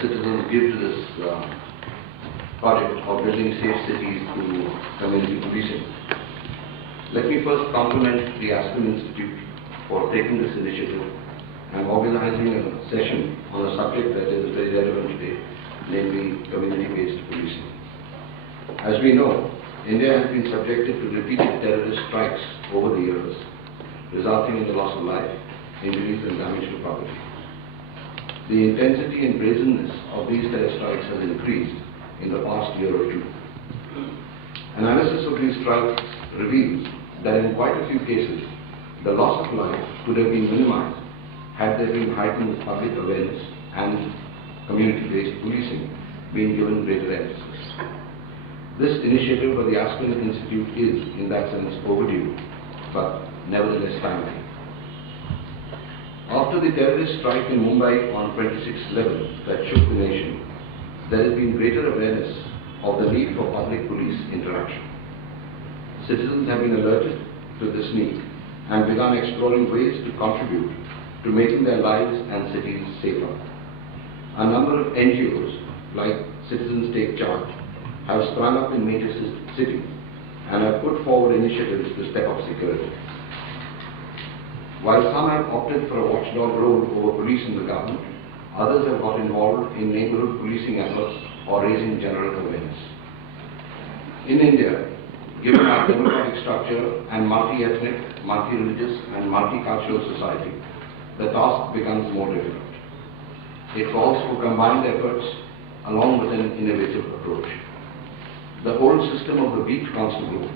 citizens give to this project of building safe cities through community policing. Let me first compliment the Aspen Institute for taking this initiative and organizing a session on a subject that is very relevant today, namely community-based policing. As we know, India has been subjected to repeated terrorist strikes over the years, resulting in the loss of life, injuries and damage to property. The intensity and brazenness of these terror strikes has increased in the past year or two. Analysis of these strikes reveals that in quite a few cases, the loss of life could have been minimized had there been heightened public awareness and community-based policing being given greater emphasis. This initiative of the Aspen Institute is, in that sense, overdue, but nevertheless timely. After the terrorist strike in Mumbai on 26/11 that shook the nation, there has been greater awareness of the need for public police interaction. Citizens have been alerted to this need and begun exploring ways to contribute to making their lives and cities safer. A number of NGOs, like Citizens Take Charge, have sprung up in major cities and have put forward initiatives to step up security. While some have opted for a watchdog role over police in the government, others have got involved in neighborhood policing efforts or raising general awareness. In India, given our democratic structure and multi-ethnic, multi-religious and multicultural society, the task becomes more difficult. It calls for combined efforts along with an innovative approach. The old system of the beat constable,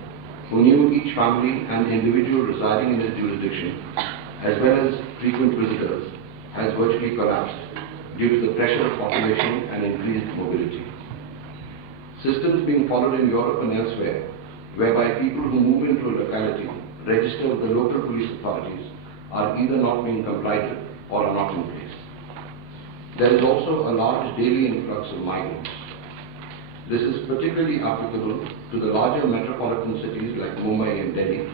who knew each family and individual residing in his jurisdiction, as well as frequent visitors, has virtually collapsed due to the pressure of population and increased mobility. Systems being followed in Europe and elsewhere, whereby people who move into a locality register with the local police authorities, are either not being complied with or are not in place. There is also a large daily influx of migrants. This is particularly applicable to the larger metropolitan cities like Mumbai and Delhi,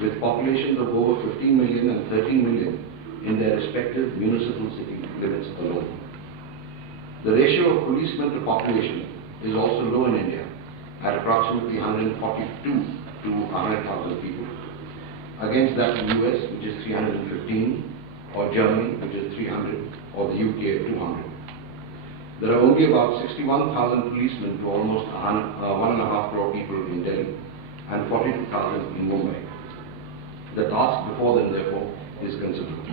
with populations of over 15 million and 13 million in their respective municipal city limits alone. The ratio of policemen to population is also low in India, at approximately 142 to 100,000 people, against that in the US, which is 315, or Germany, which is 300, or the UK at 200. There are only about 61,000 policemen to almost 1.5 crore people in Delhi and 42,000 in Mumbai. The task before them, therefore, is considerable.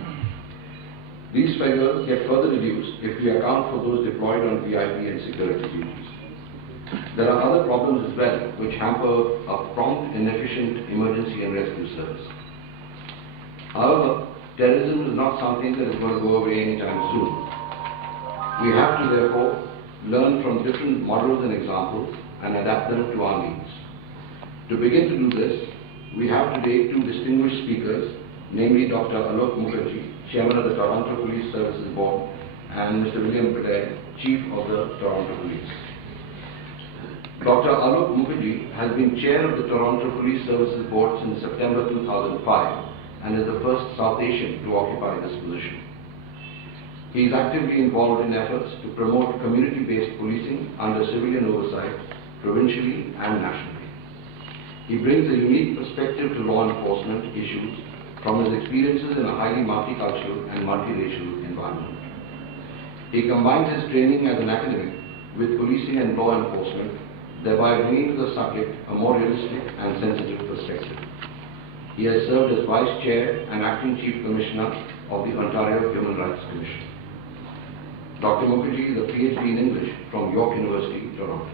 These figures get further reduced if we account for those deployed on VIP and security duties. There are other problems as well which hamper a prompt and efficient emergency and rescue service. However, terrorism is not something that is going to go away anytime soon. We have to therefore learn from different models and examples and adapt them to our needs. To begin to do this, we have today two distinguished speakers, namely Dr. Alok Mukherjee, Chairman of the Toronto Police Services Board, and Mr. William Blair, Chief of the Toronto Police. Dr. Alok Mukherjee has been Chair of the Toronto Police Services Board since September 2005 and is the first South Asian to occupy this position. He is actively involved in efforts to promote community-based policing under civilian oversight, provincially and nationally. He brings a unique perspective to law enforcement issues from his experiences in a highly multicultural and multiracial environment. He combines his training as an academic with policing and law enforcement, thereby bringing to the subject a more realistic and sensitive perspective. He has served as Vice Chair and Acting Chief Commissioner of the Ontario Human Rights Commission. Dr. Mukherjee is a PhD in English from York University, Toronto.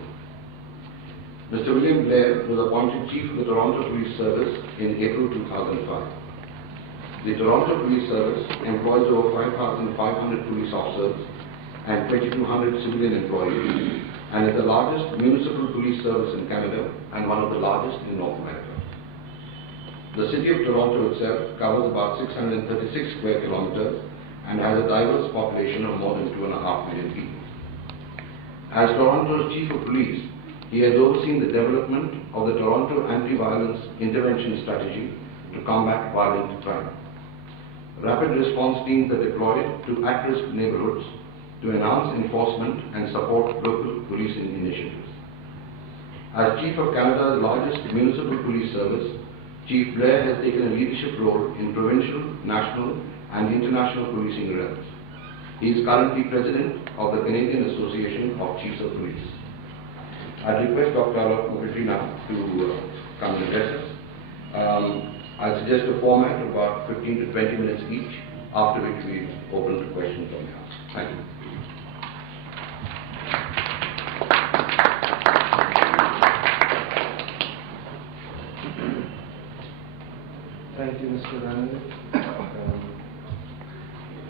Mr. William Blair was appointed Chief of the Toronto Police Service in April 2005. The Toronto Police Service employs over 5,500 police officers and 2,200 civilian employees, and is the largest municipal police service in Canada and one of the largest in North America. The city of Toronto itself covers about 636 square kilometers and has a diverse population of more than 2.5 million people. As Toronto's Chief of Police, he has overseen the development of the Toronto Anti-Violence Intervention Strategy to combat violent crime. Rapid response teams are deployed to at-risk neighborhoods to enhance enforcement and support local policing initiatives. As Chief of Canada's largest municipal police service, Chief Blair has taken a leadership role in provincial, national and international policing realms. He is currently President of the Canadian Association of Chiefs of Police. I request Dr. Alok Mukherjee now to come and address us. I suggest a format of about 15 to 20 minutes each, after which we open to questions on the House. Thank you. Thank you, Mr. Randy.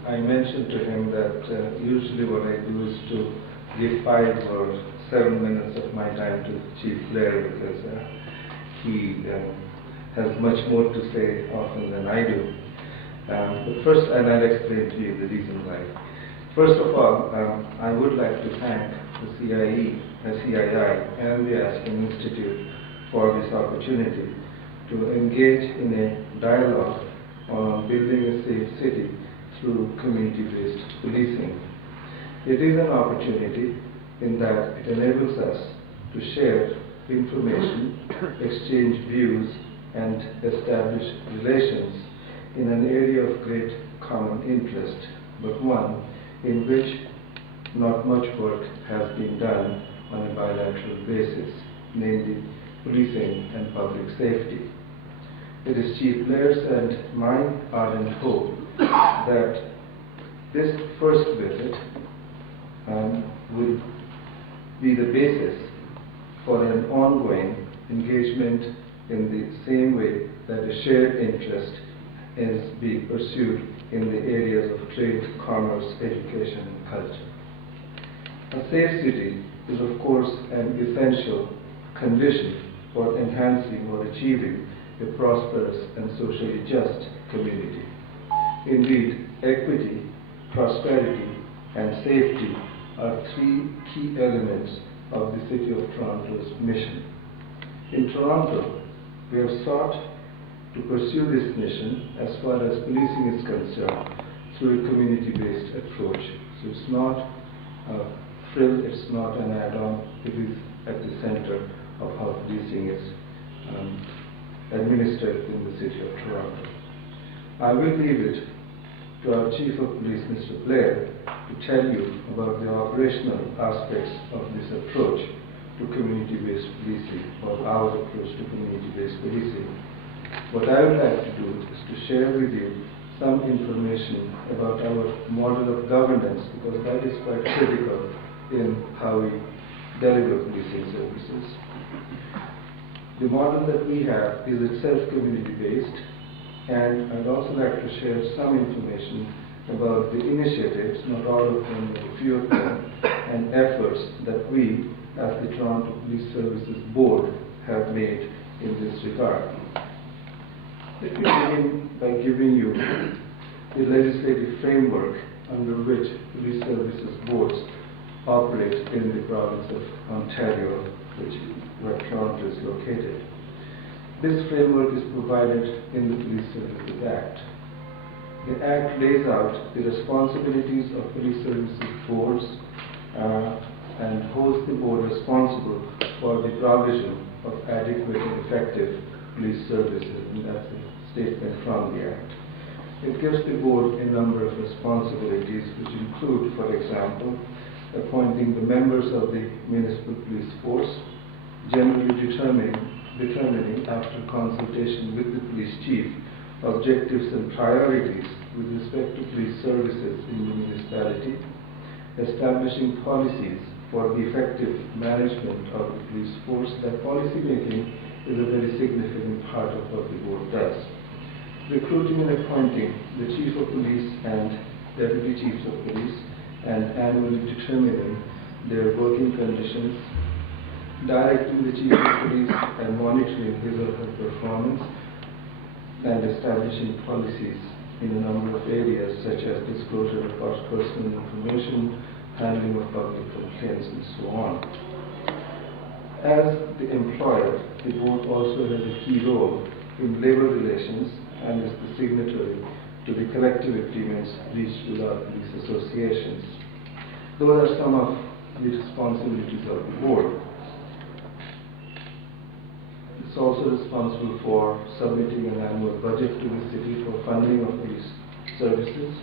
I mentioned to him that usually what I do is to give 5 or 7 minutes of my time to Chief Blair because he has much more to say often than I do. But first, and I'll explain to you the reason why. First of all, I would like to thank the CII and the Aspen Institute for this opportunity to engage in a dialogue on building a safe city through community-based policing. It is an opportunity in that it enables us to share information, exchange views, and establish relations in an area of great common interest, but one in which not much work has been done on a bilateral basis, namely policing and public safety. It is Chief Blair's and my ardent hope that this first visit will be the basis for an ongoing engagement in the same way that a shared interest is being pursued in the areas of trade, commerce, education, and culture. A safe city is, of course, an essential condition for enhancing or achieving a prosperous and socially just community. Indeed, equity, prosperity, and safety are 3 key elements of the City of Toronto's mission. In Toronto, we have sought to pursue this mission as far as policing is concerned through a community-based approach. So it's not a frill, it's not an add-on, it is at the center of how policing is administered in the City of Toronto. I will leave it to our Chief of Police, Mr. Blair, to tell you about the operational aspects of this approach to community-based policing, or our approach to community-based policing. What I would like to do is to share with you some information about our model of governance, because that is quite critical in how we deliver policing services. The model that we have is itself community-based, and I'd also like to share some information about the initiatives, not all of them, but a few of them, and efforts that we, as the Toronto Police Services Board, have made in this regard. Let me begin by giving you the legislative framework under which police services boards operate in the province of Ontario, where Toronto is located. This framework is provided in the Police Services Act. The Act lays out the responsibilities of police services boards and holds the board responsible for the provision of adequate and effective police services, and that's a statement from the Act. It gives the board a number of responsibilities, which include, for example, appointing the members of the municipal police force, generally determining after consultation with the police chief objectives and priorities with respect to police services in the municipality, establishing policies for the effective management of the police force. That policy making is a very significant part of what the board does. Recruiting and appointing the chief of police and deputy chiefs of police, and annually determining their working conditions, directing the chief of police and monitoring his or her performance, and establishing policies in a number of areas such as disclosure of personal information, handling of public complaints, and so on. As the employer, the board also has a key role in labor relations and is the signatory to the collective agreements reached with our police associations. Those are some of the responsibilities of the board. It's also responsible for submitting an annual budget to the city for funding of police services.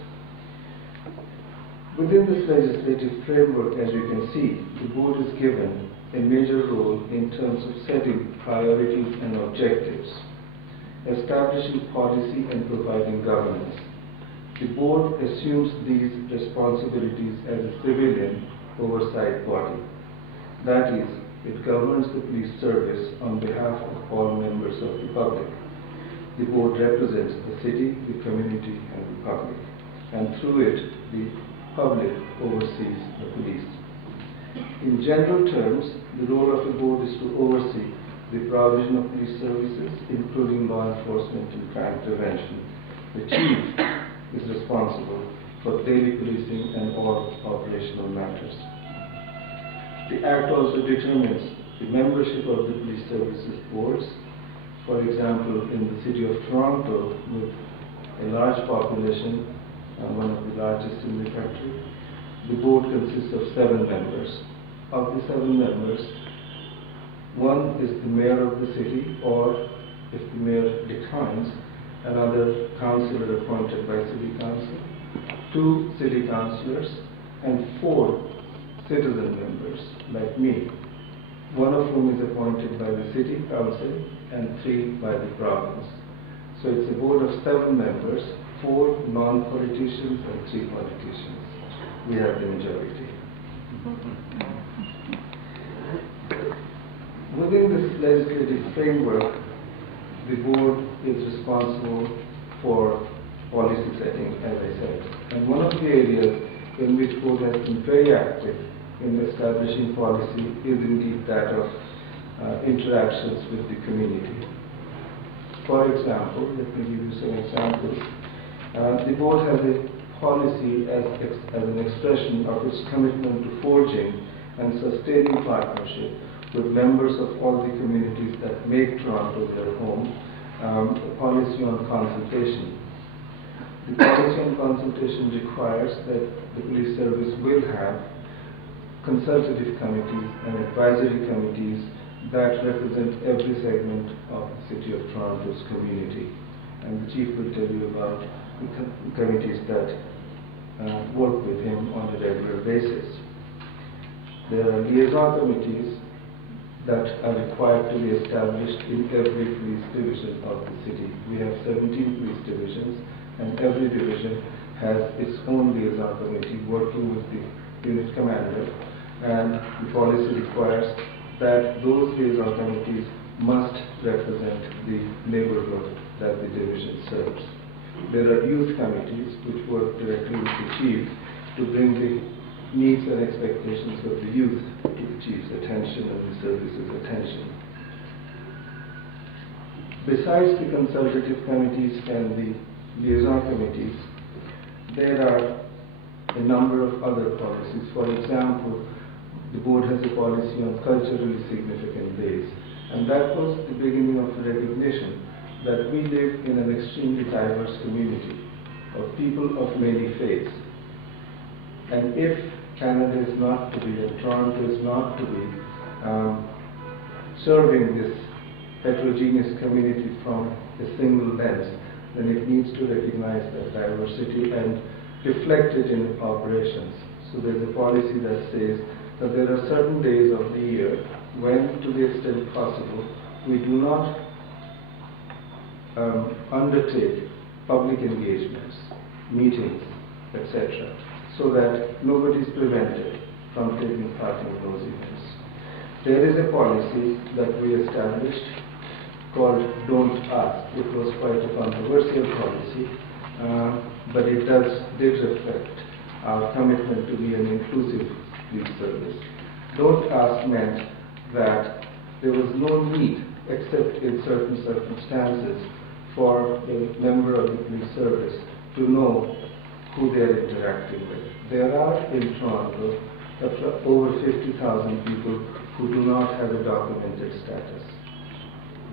Within this legislative framework, as you can see, the board is given a major role in terms of setting priorities and objectives, establishing policy and providing governance. The board assumes these responsibilities as a civilian oversight body. That is, it governs the police service on behalf of all members of the public. The board represents the city, the community, and the public, and through it, the public oversees the police. In general terms, the role of the board is to oversee the provision of police services, including law enforcement and crime prevention. The chief is responsible for daily policing and all operational matters. The Act also determines the membership of the police services boards. For example, in the city of Toronto, with a large population, one of the largest in the country, the board consists of 7 members. Of the 7 members, 1 is the mayor of the city, or if the mayor declines, another councillor appointed by city council, 2 city councillors, and 4 citizen members, like me, 1 of whom is appointed by the city council and 3 by the province. So it's a board of 7 members, 4 non-politicians and 3 politicians. We have the majority. Within this legislative framework, the board is responsible for policy setting, as I said. And one of the areas in which the board has been very active in establishing policy is indeed that of interactions with the community. For example, let me give you some examples. The board has a policy as an expression of its commitment to forging and sustaining partnership with members of all the communities that make Toronto their home, a policy on consultation. The policy on consultation requires that the police service will have consultative committees and advisory committees that represent every segment of the City of Toronto's community. And the Chief will tell you about the committees that work with him on a regular basis. There are liaison committees that are required to be established in every police division of the city. We have 17 police divisions, and every division has its own liaison committee working with the unit commander, and the policy requires that those liaison committees must represent the neighborhood that the division serves. There are youth committees which work directly with the chief to bring the needs and expectations of the youth to the chief's attention and the service's attention. Besides the consultative committees and the liaison committees, there are a number of other policies. For example, the board has a policy on culturally significant days, and that was the beginning of recognition that we live in an extremely diverse community of people of many faiths. And if Canada is not to be, and Toronto is not to be, serving this heterogeneous community from a single lens, then it needs to recognize that diversity and reflect it in operations. So there's a policy that says that there are certain days of the year when, to the extent possible, we do not undertake public engagements, meetings, etc., so that nobody is prevented from taking part in those events. There is a policy that we established called Don't Ask. It was quite a controversial policy, but it did reflect our commitment to be an inclusive police service. Don't Ask meant that there was no need, except in certain circumstances, for a member of the police service to know who they are interacting with. There are in Toronto over 50,000 people who do not have a documented status.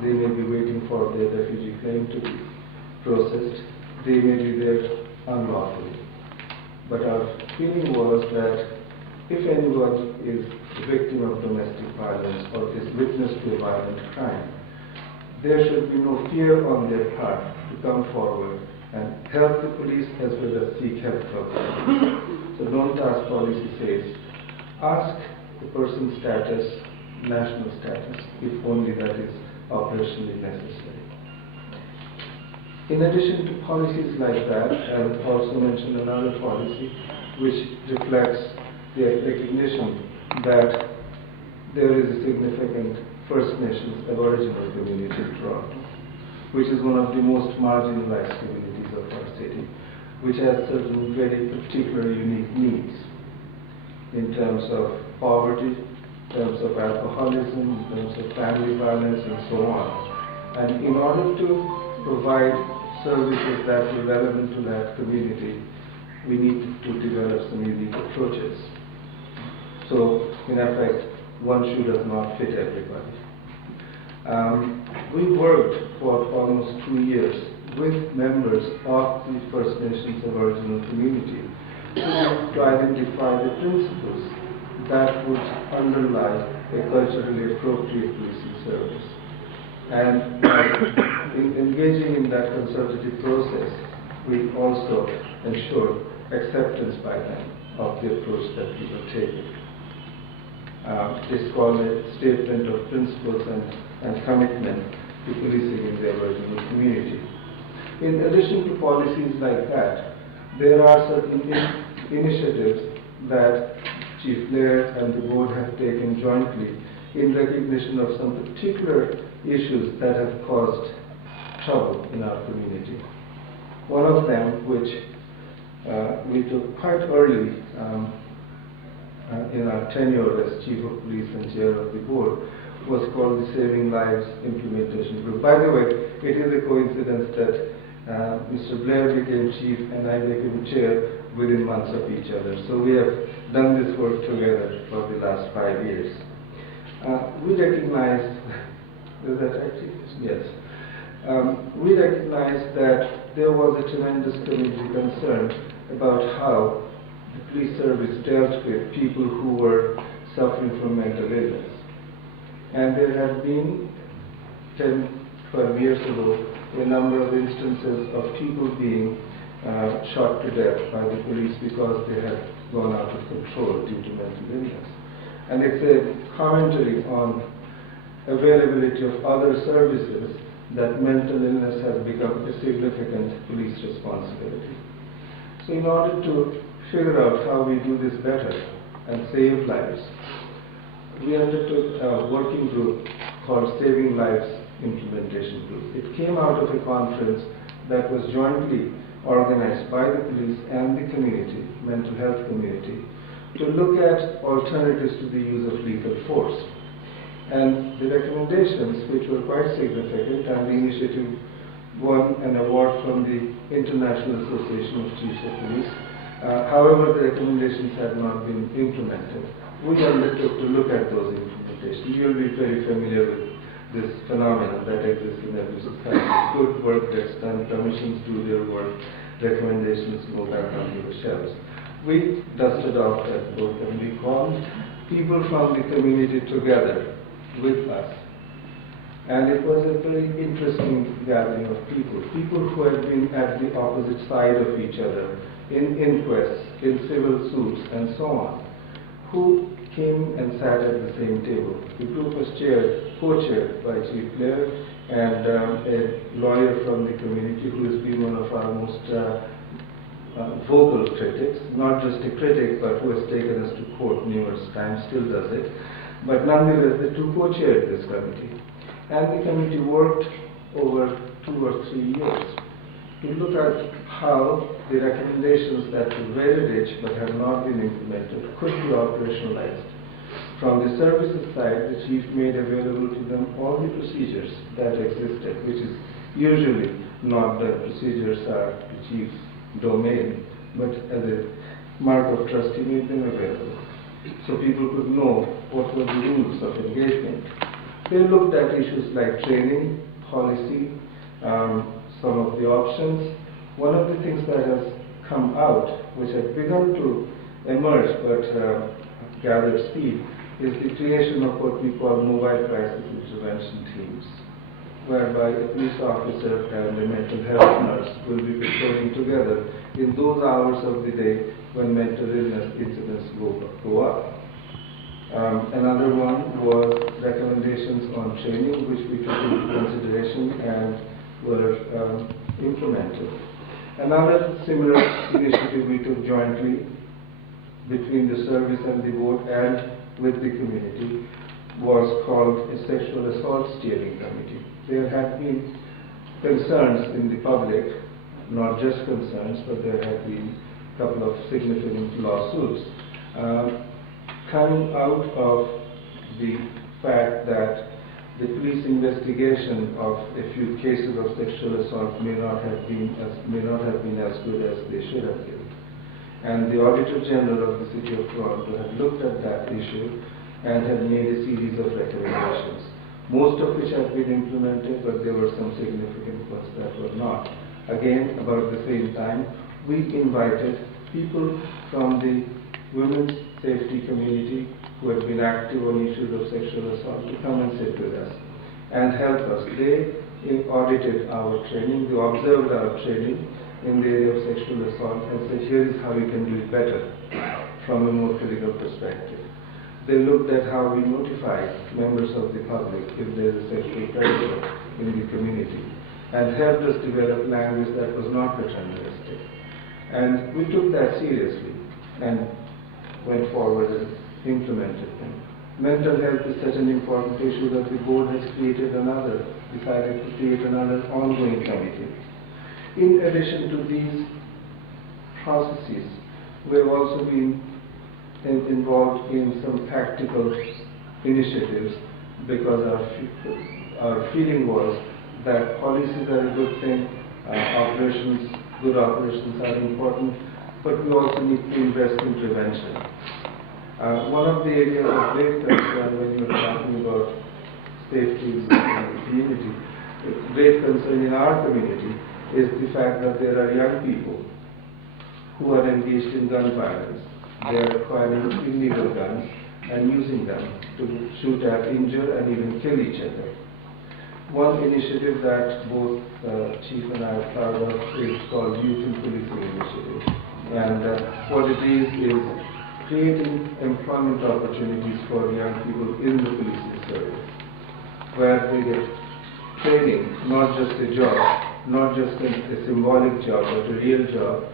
They may be waiting for their refugee claim to be processed. They may be there unlawfully. But our feeling was that if anyone is a victim of domestic violence or is witness to a violent crime, there should be no fear on their part to come forward and help the police as well as seek help from them. So don't ask, policy says, ask the person's status, national status, if only that is operationally necessary. In addition to policies like that, I would also mention another policy which reflects the recognition that there is a significant First Nations Aboriginal community in Toronto, which is one of the most marginalized communities of our city, which has certain very particular unique needs in terms of poverty, in terms of alcoholism, in terms of family violence, and so on. And in order to provide services that are relevant to that community, we need to develop some unique approaches. So, in effect, one shoe does not fit everybody. We worked for almost 2 years with members of the First Nations Aboriginal community to identify the principles that would underlie a culturally appropriate policing service. And in engaging in that consultative process, we also ensured acceptance by them of the approach that we were taking. It's called a statement of principles and commitment to policing in the Aboriginal community. In addition to policies like that, there are certain initiatives that Chief Blair and the board have taken jointly in recognition of some particular issues that have caused trouble in our community. One of them, which we took quite early in our tenure as Chief of Police and Chair of the board, was called the Saving Lives Implementation Group. By the way, it is a coincidence that Mr. Blair became Chief and I became Chair within months of each other. So we have done this work together for the last 5 years. We recognized, is that actually? Yes. We recognized that there was a tremendous community concern about how the police service dealt with people who were suffering from mental illness. And there had been 10, 12 years ago a number of instances of people being shot to death by the police because they had gone out of control due to mental illness. And it's a commentary on availability of other services that mental illness has become a significant police responsibility. So in order to figure out how we do this better and save lives, we undertook a working group called Saving Lives Implementation Group. It came out of a conference that was jointly organized by the police and the community, mental health community, to look at alternatives to the use of lethal force. And the recommendations, which were quite significant, and the initiative won an award from the International Association of Chiefs of Police. However, the recommendations had not been implemented. We undertook to look at those implementations. You will be very familiar with this phenomenon that exists in every society. Good work gets done, commissions do their work, recommendations go back onto the shelves. We dusted off that book and we called people from the community together with us. And it was a very interesting gathering of people who had been at the opposite side of each other, in inquests, in civil suits, and so on, who came and sat at the same table. The group was co-chaired by Chief Blair and a lawyer from the community who has been one of our most vocal critics, not just a critic, but who has taken us to court numerous times, still does it. But nonetheless, the two co-chaired this committee. And the committee worked over 2 or 3 years to look at how the recommendations that were very rich but had not been implemented could be operationalized. From the services side, the chief made available to them all the procedures that existed, which is usually not the procedures are the chief's domain, but as a mark of trust, he made them available. So people could know what were the rules of engagement. They looked at issues like training, policy, some of the options. One of the things that has come out, which had begun to emerge, but gathered speed is the creation of what we call mobile crisis intervention teams, whereby a police officer and a mental health nurse will be patrolling together in those hours of the day when mental illness incidents go up. Another one was recommendations on training, which we took into consideration and were implemented. Another similar initiative we took jointly between the service and the board and with the community was called a sexual assault steering committee. There had been concerns in the public, not just concerns, but there had been a couple of significant lawsuits coming out of the fact that the police investigation of a few cases of sexual assault may not have been as good as they should have been. And the Auditor General of the City of Toronto had looked at that issue and had made a series of recommendations, most of which have been implemented, but there were some significant ones that were not. Again, about the same time, we invited people from the women's safety community who had been active on issues of sexual assault to come and sit with us and help us. They audited our training, they observed our training in the area of sexual assault and said, here is how you can do it better from a more critical perspective. They looked at how we notify members of the public if there is a sexual predator in the community and helped us develop language that was not paternalistic. And we took that seriously and went forward and implemented them. Mental health is such an important issue that the board has decided to create another ongoing committee. In addition to these processes, we have also been involved in some tactical initiatives because our feeling was that policies are a good thing, good operations are important, but we also need to invest in prevention. One of the areas of great concern when you're talking about safety in the community, great concern in our community is the fact that there are young people who are engaged in gun violence. They are acquiring illegal guns and using them to shoot at, injure, and even kill each other. One initiative that both Chief and I are proud of is called Youth in Policing Initiative. And what it is creating employment opportunities for young people in the policing service, where they get training, not just a job, not just a symbolic job, but a real job,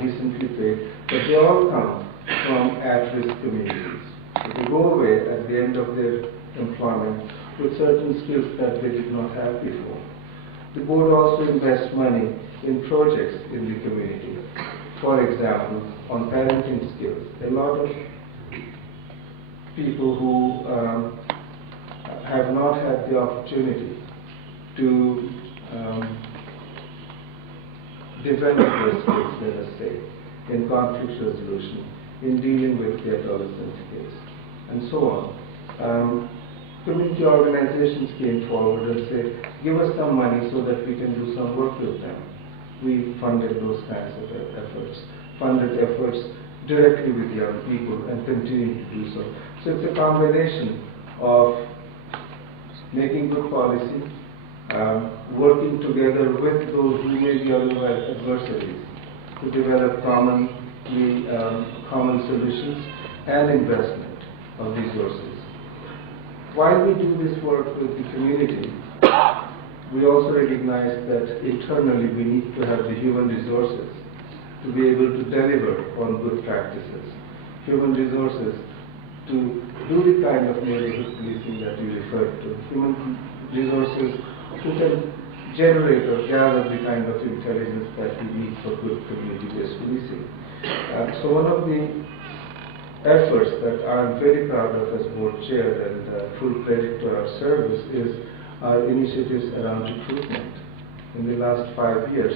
decently paid, but they all come from at-risk communities. So they go away at the end of their employment with certain skills that they did not have before. The board also invests money in projects in the community. For example, on parenting skills. A lot of people who have not had the opportunity to develop their skills, let us say, in conflict resolution, in dealing with the adolescent kids, and so on. Community organizations came forward and said, give us some money so that we can do some work with them. We funded those kinds of efforts, funded efforts directly with young people and continue to do so. So it's a combination of making good policy, working together with those who may be otherwise adversaries to develop common solutions and investment of resources. While we do this work with the community, we also recognize that internally we need to have the human resources to be able to deliver on good practices, human resources to do the kind of neighborhood policing that you referred to, human resources who can generate or gather the kind of intelligence that we need for good community-based policing. So one of the efforts that I'm very proud of as board chair and full credit to our service is our initiatives around recruitment. In the last 5 years,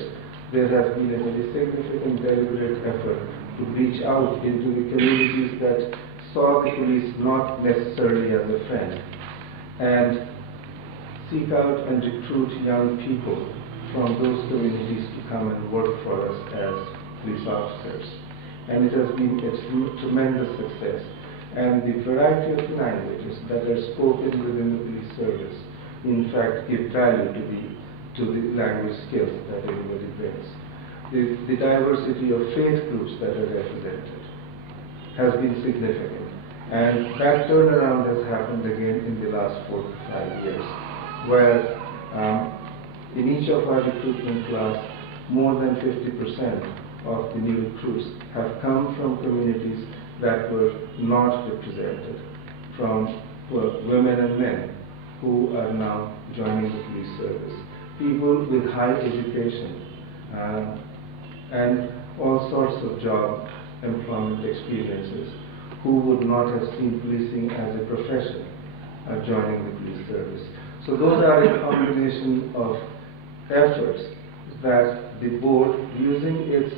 there has been a very significant deliberate effort to reach out into the communities that saw the police not necessarily as a friend and seek out and recruit young people from those communities to come and work for us as police officers. And it has been a tremendous success. and the variety of languages that are spoken within the police service, in fact, give value to the language skills that everybody brings. The diversity of faith groups that are represented has been significant, and that turnaround has happened again in the last 4 to 5 years, where in each of our recruitment class, more than 50% of the new recruits have come from communities that were not represented, from women and men who are now joining the police service. People with high education and all sorts of job employment experiences who would not have seen policing as a profession are joining the police service. So those are a combination of efforts that the board, using its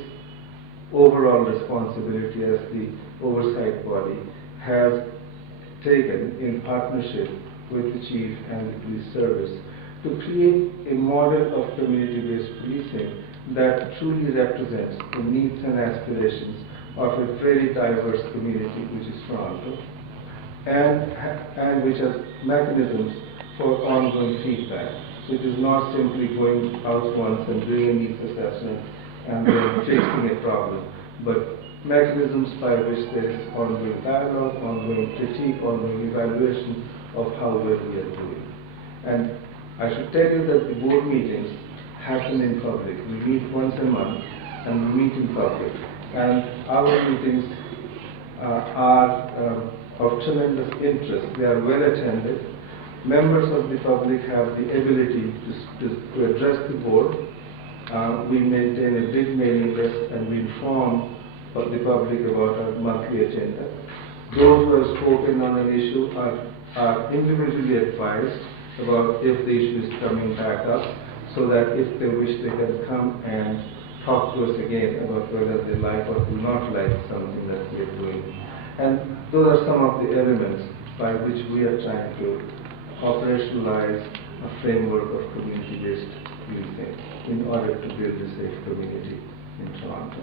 overall responsibility as the oversight body, has taken in partnership with the chief and the police service to create a model of community-based policing that truly represents the needs and aspirations of a very diverse community, which is Toronto, and which has mechanisms for ongoing feedback. So it is not simply going out once and doing a needs assessment and then fixing a problem, but mechanisms by which there is ongoing dialogue, ongoing critique, ongoing evaluation of how well we are doing. And I should tell you that the board meetings happen in public. We meet once a month and we meet in public. And our meetings are of tremendous interest. They are well attended. Members of the public have the ability to address the board. We maintain a big mailing list and we inform the public about our monthly agenda. Those who have spoken on an issue are individually advised about if the issue is coming back up, so that if they wish they can come and talk to us again about whether they like or do not like something that we are doing. And those are some of the elements by which we are trying to operationalize a framework of community-based policing in order to build a safe community in Toronto.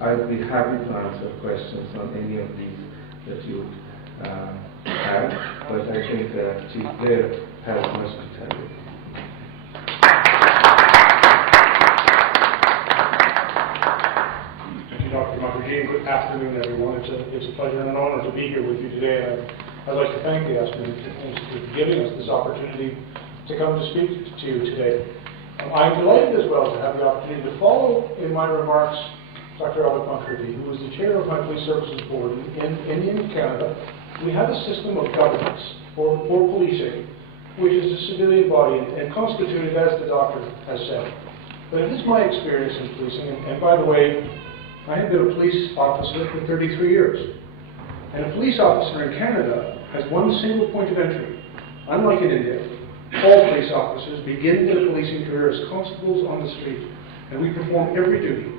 I'd be happy to answer questions on any of these that you have, but I think Chief Blair has much to tell you. Thank you, Dr. Mukherjee. Good afternoon, everyone. It's a pleasure and an honor to be here with you today. I'd like to thank the Aspen Institute for giving us this opportunity to come to speak to you today. I'm delighted as well to have the opportunity to follow in my remarks Dr. Alok, who is the chair of my Police Services Board. In Canada, we have a system of governance for policing, which is a civilian body and constituted, as the doctor has said. But it is my experience in policing, and by the way, I have been a police officer for 33 years. And a police officer in Canada has one single point of entry. Unlike in India, all police officers begin their policing career as constables on the street, and we perform every duty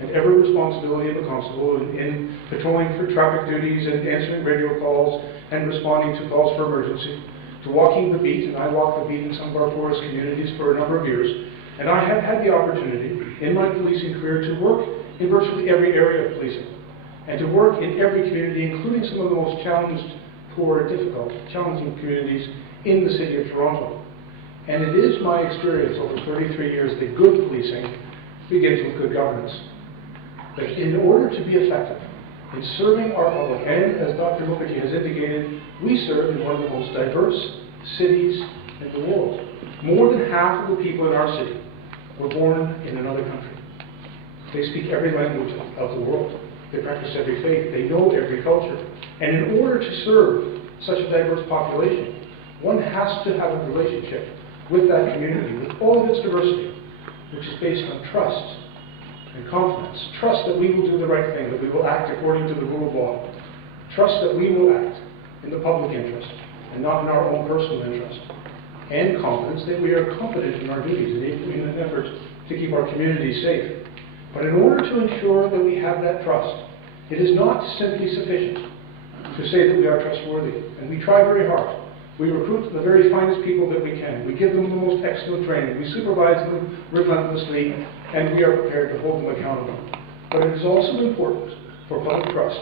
and every responsibility of a constable in patrolling for traffic duties and answering radio calls and responding to calls for emergency, to walking the beat, and I walked the beat in some of our poorest communities for a number of years. And I have had the opportunity in my policing career to work in virtually every area of policing, and to work in every community, including some of the most challenged, poor, difficult, challenging communities in the city of Toronto. And it is my experience over 33 years that good policing begins with good governance. That in order to be effective in serving our public, and as Dr. Mukherjee has indicated, we serve in one of the most diverse cities in the world. More than half of the people in our city were born in another country. They speak every language of the world. They practice every faith. They know every culture. And in order to serve such a diverse population, one has to have a relationship with that community, with all of its diversity, which is based on trust and confidence. Trust that we will do the right thing, that we will act according to the rule of law. Trust that we will act in the public interest and not in our own personal interest. And confidence that we are competent in our duties in an effort to keep our community safe. But in order to ensure that we have that trust, it is not simply sufficient to say that we are trustworthy. And we try very hard. We recruit the very finest people that we can. We give them the most excellent training. We supervise them relentlessly, and we are prepared to hold them accountable. But it is also important for public trust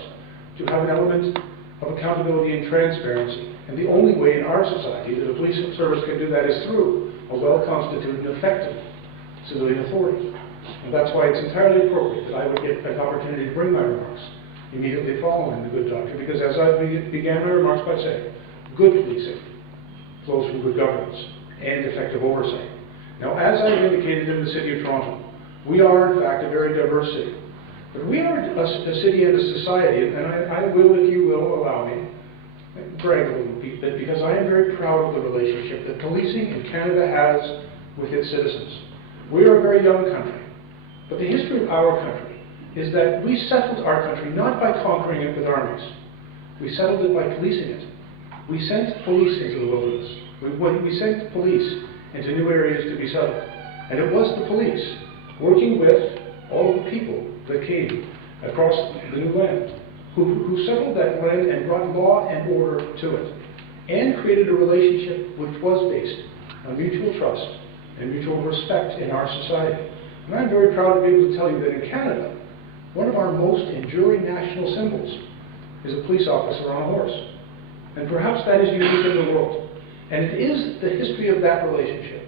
to have an element of accountability and transparency. And the only way in our society that a police service can do that is through a well-constituted and effective civilian authority. And that's why it's entirely appropriate that I would get an opportunity to bring my remarks immediately following the good doctor, because as I began my remarks by saying, good policing flows from good governance and effective oversight. Now, as I indicated in the City of Toronto, we are in fact a very diverse city. But we are a city and a society, and I will, if you will, allow me, brag a little bit, because I am very proud of the relationship that policing in Canada has with its citizens. We are a very young country, but the history of our country is that we settled our country not by conquering it with armies. We settled it by policing it. We sent police into the wilderness. We sent police into new areas to be settled. And it was the police, working with all of the people that came across the new land, who settled that land and brought law and order to it, and created a relationship which was based on mutual trust and mutual respect in our society. And I'm very proud to be able to tell you that in Canada, one of our most enduring national symbols is a police officer on a horse. And perhaps that is unique in the world. And it is the history of that relationship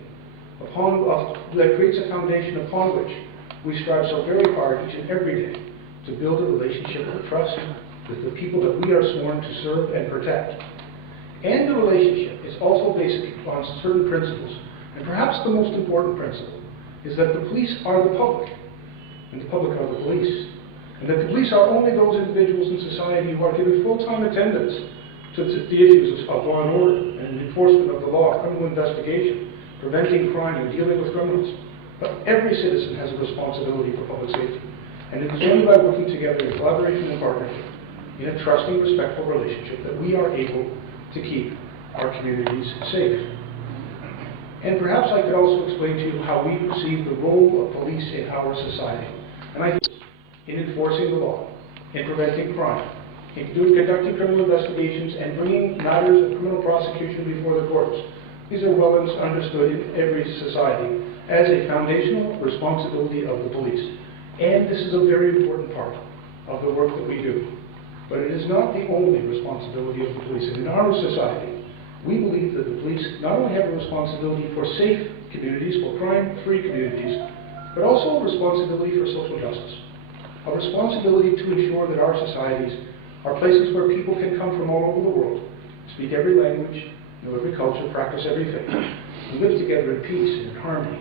that creates a foundation upon which we strive so very hard each and every day to build a relationship of trust with the people that we are sworn to serve and protect. And the relationship is also based upon certain principles. And perhaps the most important principle is that the police are the public, and the public are the police. And that the police are only those individuals in society who are given full-time attendance to the issues of law and order and enforcement of the law, criminal investigation, preventing crime and dealing with criminals. But every citizen has a responsibility for public safety. And it is only by working together in collaboration and partnership, in a trusting, respectful relationship, that we are able to keep our communities safe. And perhaps I could also explain to you how we perceive the role of police in our society. And I think in enforcing the law, in preventing crime, in conducting criminal investigations and bringing matters of criminal prosecution before the courts. These are well understood in every society as a foundational responsibility of the police. And this is a very important part of the work that we do. But it is not the only responsibility of the police. And in our society, we believe that the police not only have a responsibility for safe communities, for crime-free communities, but also a responsibility for social justice. A responsibility to ensure that our societies are places where people can come from all over the world, speak every language, know every culture, practice every faith, and live together in peace and in harmony,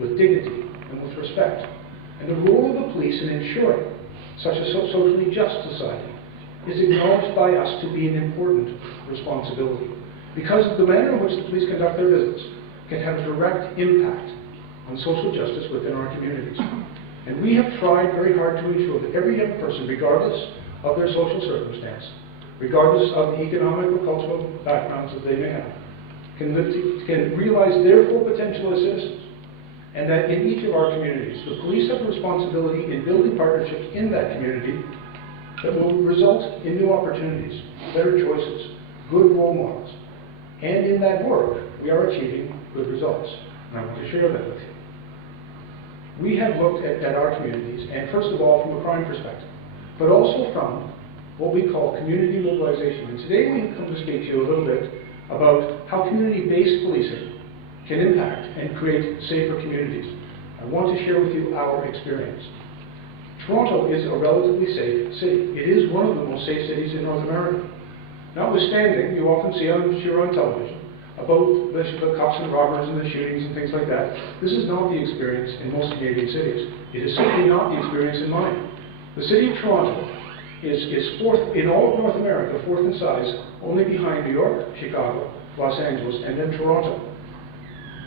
with dignity and with respect. And the role of the police in ensuring such a socially just society is acknowledged by us to be an important responsibility, because the manner in which the police conduct their business can have a direct impact on social justice within our communities. And we have tried very hard to ensure that every young person, regardless of their social circumstance, regardless of the economic or cultural backgrounds that they may have, can realize their full potential as citizens. And that in each of our communities, the police have a responsibility in building partnerships in that community that will result in new opportunities, better choices, good role models. And in that work, we are achieving good results. And I want to share that with you. We have looked at our communities, and first of all from a crime perspective, but also from what we call community mobilization. And today we have come to speak to you a little bit about how community-based policing can impact and create safer communities. I want to share with you our experience. Toronto is a relatively safe city. It is one of the most safe cities in North America. Notwithstanding, you often see on television about the cops and robbers and the shootings and things like that. This is not the experience in most Canadian cities. It is certainly not the experience in mine. The city of Toronto is fourth in all of North America, fourth in size, only behind New York, Chicago, Los Angeles, and then Toronto.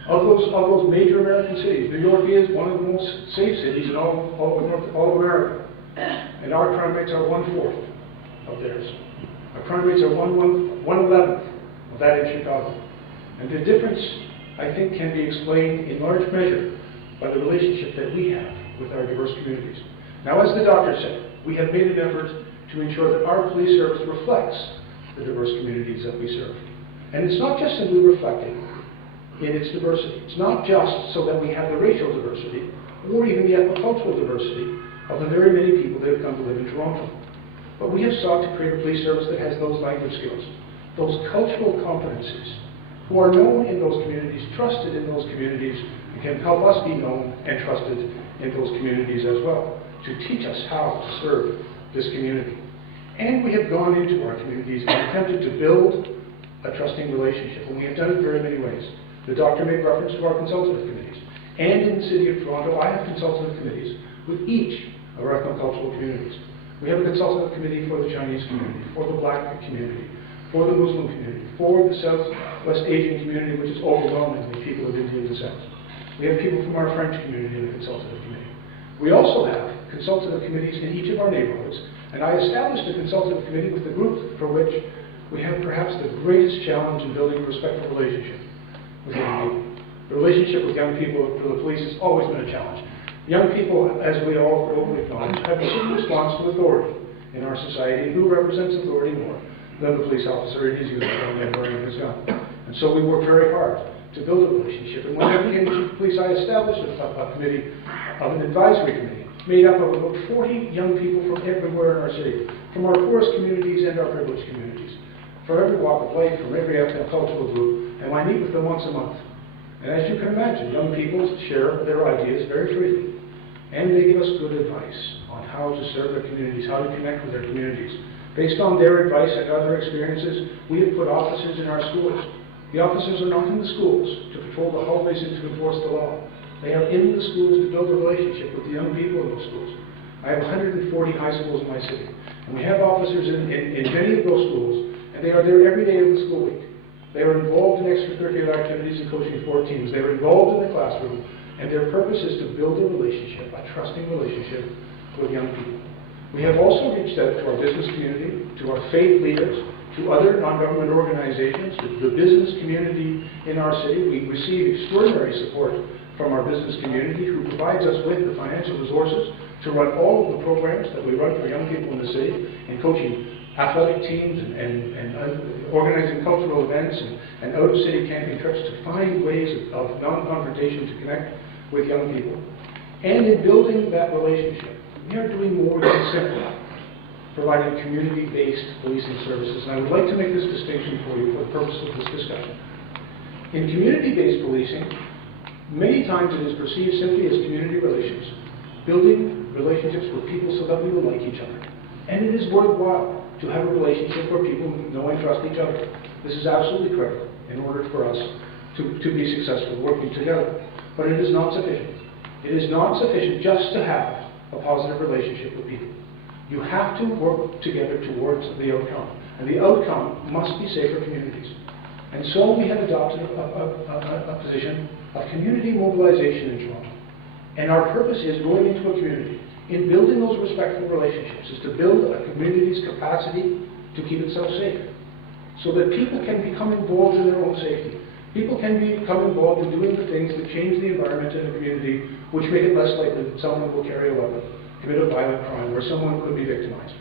Of those major American cities, New York is one of the most safe cities in all of America. And our crime rates are 1/4 of theirs. Our crime rates are 1/11 of that in Chicago. And the difference, I think, can be explained in large measure by the relationship that we have with our diverse communities. Now, as the doctor said, we have made an effort to ensure that our police service reflects the diverse communities that we serve. And it's not just simply reflecting in its diversity. It's not just so that we have the racial diversity or even the ethnocultural diversity of the very many people that have come to live in Toronto. But we have sought to create a police service that has those language skills, those cultural competencies, who are known in those communities, trusted in those communities, and can help us be known and trusted in those communities as well, to teach us how to serve this community. And we have gone into our communities and attempted to build a trusting relationship, and we have done it very many ways. The doctor made reference to our consultative committees. And in the City of Toronto, I have consultative committees with each of our ethnocultural communities. We have a consultative committee for the Chinese community, for the Black community, for the Muslim community, for the Southwest Asian community, which is overwhelmingly people of Indian descent. We have people from our French community in the consultative committee. We also have consultative committees in each of our neighborhoods, and I established a consultative committee with the group for which we have perhaps the greatest challenge in building a respectful relationship with young people. The relationship with young people for the police has always been a challenge. Young people, as we all globally acknowledge, have a certain response to authority in our society, and who represents authority more than the police officer in his uniform and wearing his gun. And so we work very hard to build a relationship. And when I became chief of police, I established a committee, an advisory committee, made up of about 40 young people from everywhere in our city, from our poorest communities and our privileged communities, from every walk of life, from every ethnocultural group, and I meet with them once a month. And as you can imagine, young people share their ideas very freely, and they give us good advice on how to serve their communities, how to connect with their communities. Based on their advice and other experiences, we have put officers in our schools. The officers are not in the schools to patrol the hallways and to enforce the law. They are in the schools to build a relationship with the young people in those schools. I have 140 high schools in my city, and we have officers in many of those schools, and they are there every day of the school week. They are involved in extracurricular activities and coaching 4 teams. They are involved in the classroom, and their purpose is to build a relationship, a trusting relationship with young people. We have also reached out to our business community, to our faith leaders, to other non-government organizations, to the business community in our city. We receive extraordinary support from our business community, who provides us with the financial resources to run all of the programs that we run for young people in the city, and coaching athletic teams and organizing cultural events and out-of-city camping trips to find ways of non-confrontation to connect with young people. And in building that relationship, we are doing more than simply providing community-based policing services. And I would like to make this distinction for you for the purpose of this discussion. In community-based policing, many times it is perceived simply as community relations, building relationships with people so that we will like each other. And it is worthwhile to have a relationship where people know and trust each other. This is absolutely critical in order for us to be successful working together. But it is not sufficient. It is not sufficient just to have a positive relationship with people. You have to work together towards the outcome. And the outcome must be safer communities. And so we have adopted a position of community mobilization in Toronto. And our purpose is going into a community, in building those respectful relationships, is to build a community's capacity to keep itself safe, so that people can become involved in their own safety. People can become involved in doing the things that change the environment in the community, which make it less likely that someone will carry a weapon, commit a violent crime, or someone could be victimized.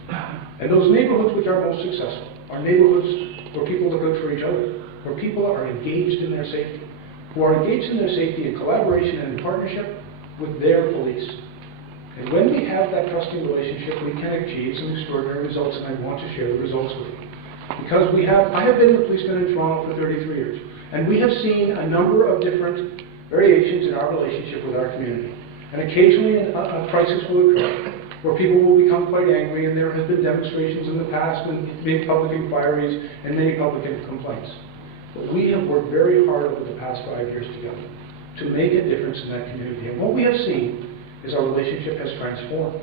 And those neighborhoods which are most successful are neighborhoods where people look out for each other, where people are engaged in their safety, who are engaged in their safety in collaboration and in partnership with their police. And when we have that trusting relationship, we can achieve some extraordinary results, and I want to share the results with you. Because I have been a policeman in Toronto for 33 years, and we have seen a number of different variations in our relationship with our community. And occasionally a crisis will occur, where people will become quite angry, and there have been demonstrations in the past, and many public inquiries, and many public complaints. But we have worked very hard over the past 5 years together to make a difference in that community. And what we have seen is our relationship has transformed.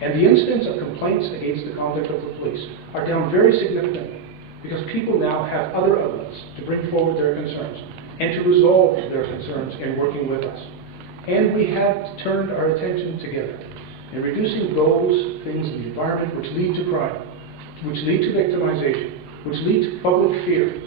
And the incidents of complaints against the conduct of the police are down very significantly, because people now have other outlets to bring forward their concerns and to resolve their concerns in working with us. And we have turned our attention together in reducing those things in the environment which lead to crime, which lead to victimization, which lead to public fear.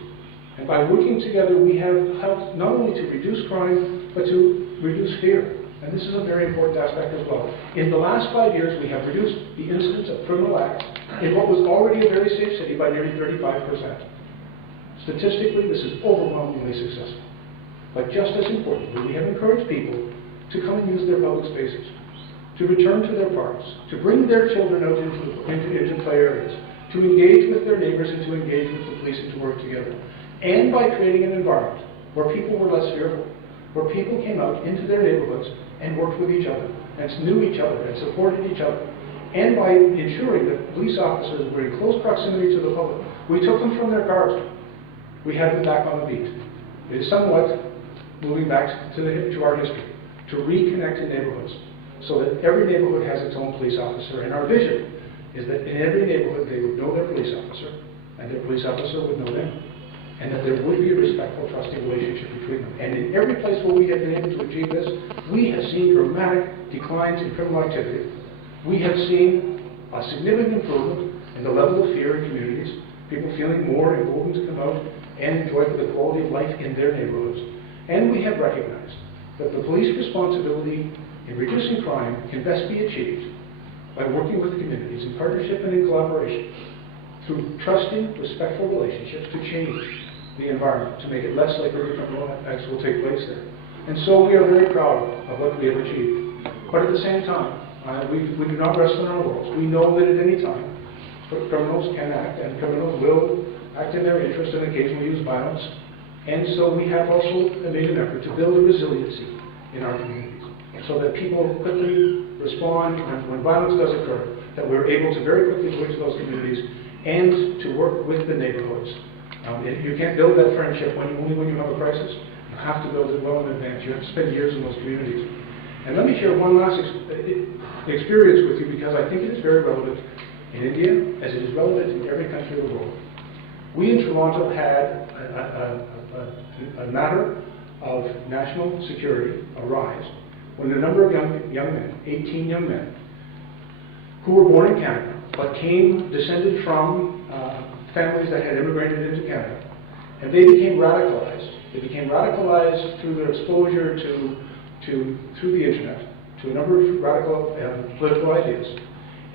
And by working together, we have helped not only to reduce crime, but to reduce fear. And this is a very important aspect as well. In the last 5 years, we have reduced the incidence of criminal acts in what was already a very safe city by nearly 35%. Statistically, this is overwhelmingly successful. But just as importantly, we have encouraged people to come and use their public spaces, to return to their parks, to bring their children out into play areas, to engage with their neighbors and to engage with the police and to work together. And by creating an environment where people were less fearful, where people came out into their neighborhoods and worked with each other, and knew each other, and supported each other. And by ensuring that police officers were in close proximity to the public. We took them from their cars. We had them back on the beat. It is somewhat moving back to our history, to reconnect in neighborhoods, so that every neighborhood has its own police officer. And our vision is that in every neighborhood they would know their police officer, and their police officer would know them, and that there would be a respectful, trusting relationship between them. And in every place where we have been able to achieve this, we have seen dramatic declines in criminal activity. We have seen a significant improvement in the level of fear in communities, people feeling more emboldened to come out and enjoy the quality of life in their neighborhoods. And we have recognized that the police responsibility in reducing crime can best be achieved by working with communities in partnership and in collaboration through trusting, respectful relationships to change the environment, to make it less likely that criminal acts will take place there. And so we are very proud of what we have achieved. But at the same time, we do not rest on our laurels. We know that at any time, criminals can act, and criminals will act in their interest and occasionally use violence. And so we have also made an effort to build a resiliency in our communities, so that people quickly respond when violence does occur, that we're able to very quickly go into those communities and to work with the neighborhoods. You can't build that friendship only when you have a crisis. You have to build it well in advance. You have to spend years in those communities. And let me share one last experience with you, because I think it is very relevant in India as it is relevant in every country of the world. We in Toronto had a matter of national security arise when a number of young men, 18 young men, who were born in Canada, but descended from families that had immigrated into Canada, and they became radicalized. They became radicalized through their exposure through the internet to a number of radical political ideas.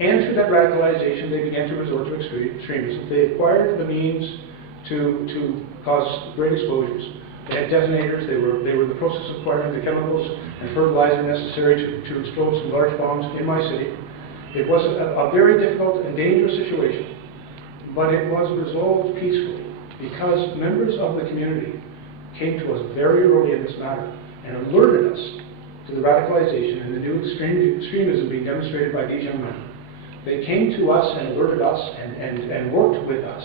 And through that radicalization, they began to resort to extremism. They acquired the means to cause great exposures. They had detonators. They were in the process of acquiring the chemicals and fertilizer necessary to explode some large bombs in my city. It was a very difficult and dangerous situation, but it was resolved peacefully because members of the community came to us very early in this matter and alerted us to the radicalization and the new extremism being demonstrated by these young men. They came to us and alerted us and worked with us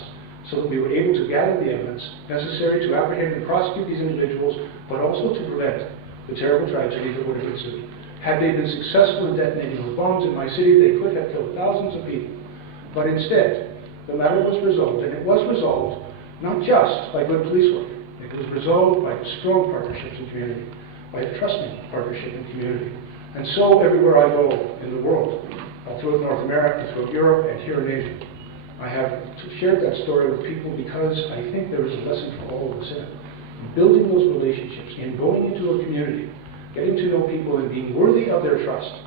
so that we were able to gather the evidence necessary to apprehend and prosecute these individuals, but also to prevent the terrible tragedy that would have ensued. Had they been successful in detonating those bombs in my city, they could have killed thousands of people. But instead, the matter was resolved, and it was resolved not just by good police work. It was resolved by strong partnerships in community, by a trusting partnership in community. And so everywhere I go in the world, throughout North America, throughout Europe, and here in Asia, I have shared that story with people because I think there is a lesson for all of us in it. Building those relationships and going into a community, getting to know people and being worthy of their trust,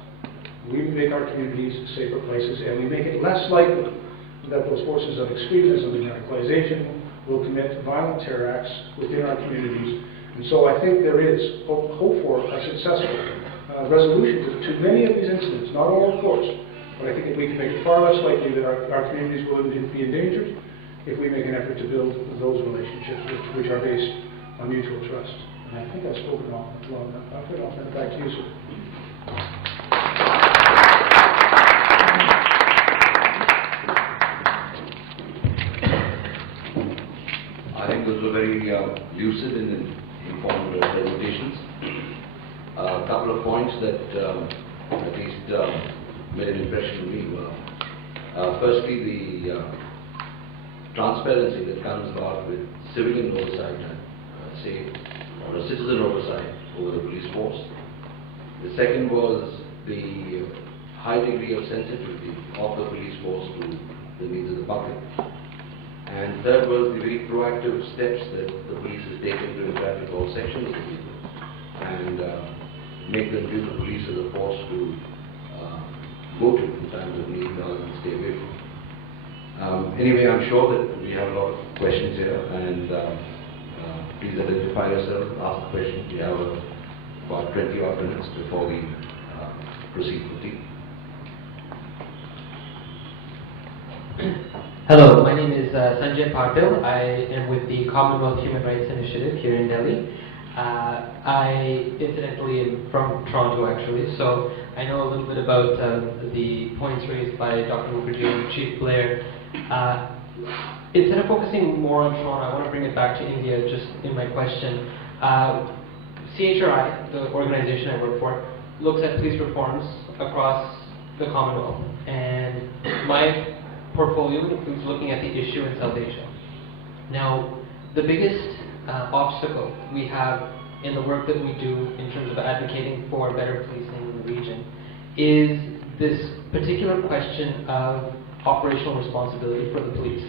we make our communities safer places, and we make it less likely that those forces of extremism and radicalization will commit violent terror acts within our communities. And so I think there is hope for a successful resolution to many of these incidents, not all of course, but I think that we can make it far less likely that our communities will be endangered if we make an effort to build those relationships which are based on mutual trust. And I think I've spoken long enough. I'll turn it back to you, sir. I think those were very lucid and informed presentations. A couple of points that at least made an impression on me were, firstly, the transparency that comes about with civilian oversight, say, or a citizen oversight over the police force. The second was the high degree of sensitivity of the police force to the needs of the public. And third was the very proactive steps that the police has taken to interact with all sections of the people and make them view the police as a force to go to in times of need rather than stay away from. Anyway, I'm sure that we have a lot of questions here, and please identify yourself, ask the question. We have about 20 odd minutes before the Proceed, Kuti. Hello, my name is Sanjay Patil. I am with the Commonwealth Human Rights Initiative here in Delhi. I incidentally am from Toronto actually, so I know a little bit about the points raised by Dr. Mukherjee and Chief Blair. Instead of focusing more on Toronto, I want to bring it back to India just in my question. CHRI, the organization I work for, looks at police reforms across the Commonwealth, and my portfolio includes looking at the issue in South Asia. Now, the biggest obstacle we have in the work that we do in terms of advocating for better policing in the region is this particular question of operational responsibility for the police.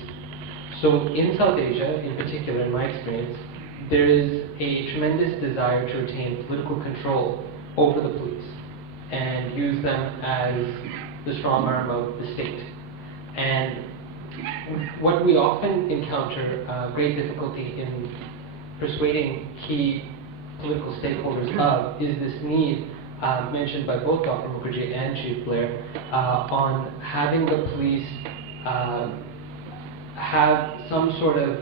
So in South Asia, in particular, in my experience, there is a tremendous desire to retain political control over the police and use them as the strong arm of the state. And what we often encounter great difficulty in persuading key political stakeholders of is this need mentioned by both Dr. Mukherjee and Chief Blair on having the police have some sort of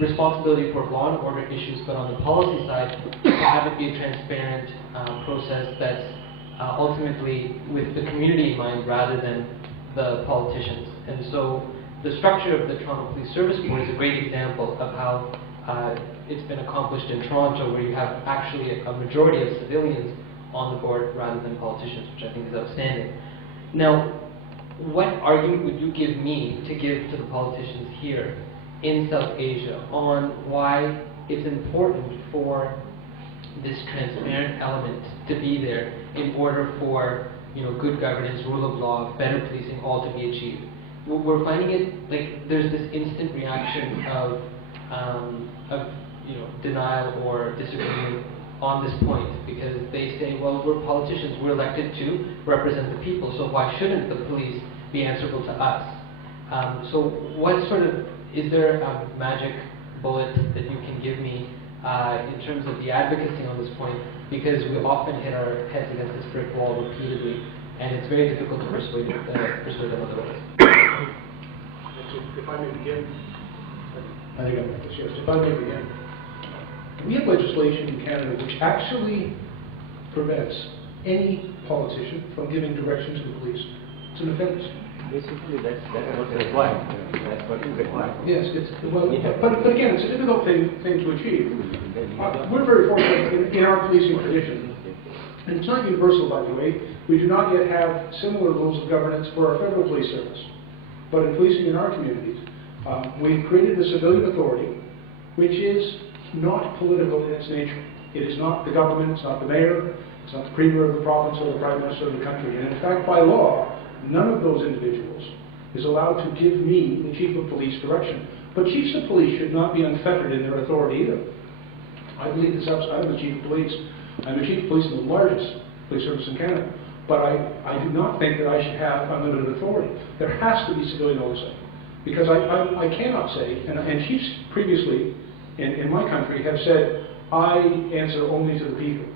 responsibility for law and order issues, but on the policy side, to have it be a transparent process that's ultimately with the community in mind rather than the politicians. And so the structure of the Toronto Police Service Board is a great example of how it's been accomplished in Toronto, where you have actually a majority of civilians on the board rather than politicians, which I think is outstanding. Now, what argument would you give me to give to the politicians here in South Asia on why it's important for this transparent element to be there in order for good governance, rule of law, better policing, all to be achieved? We're finding it like there's this instant reaction of denial or disagreement on this point, because they say, well, we're politicians, we're elected to represent the people, so why shouldn't the police be answerable to us? So what sort of, is there a magic bullet that you can give me in terms of the advocacy on this point? Because we often hit our heads against this brick wall repeatedly, and it's very difficult to persuade them otherwise. If I may begin, I think I'm right this, yes. If I may begin, we have legislation in Canada which actually prevents any politician from giving direction to the police. It's an offence. Basically, that's what's required. That's what is required. Yes, but again, it's a difficult thing to achieve. We're very fortunate in our policing tradition, and it's not universal, by the way. We do not yet have similar rules of governance for our federal police service. But in policing in our communities, we've created a civilian authority which is not political in its nature. It is not the government, it's not the mayor, it's not the premier of the province or the prime minister of the country. And in fact, by law, none of those individuals is allowed to give me, the chief of police, direction. But chiefs of police should not be unfettered in their authority either. I believe this outside of the chief of police. I'm the chief of police of the largest police service in Canada. But I do not think that I should have unlimited authority. There has to be civilian oversight. Because I cannot say, and chiefs previously in my country have said, I answer only to the people.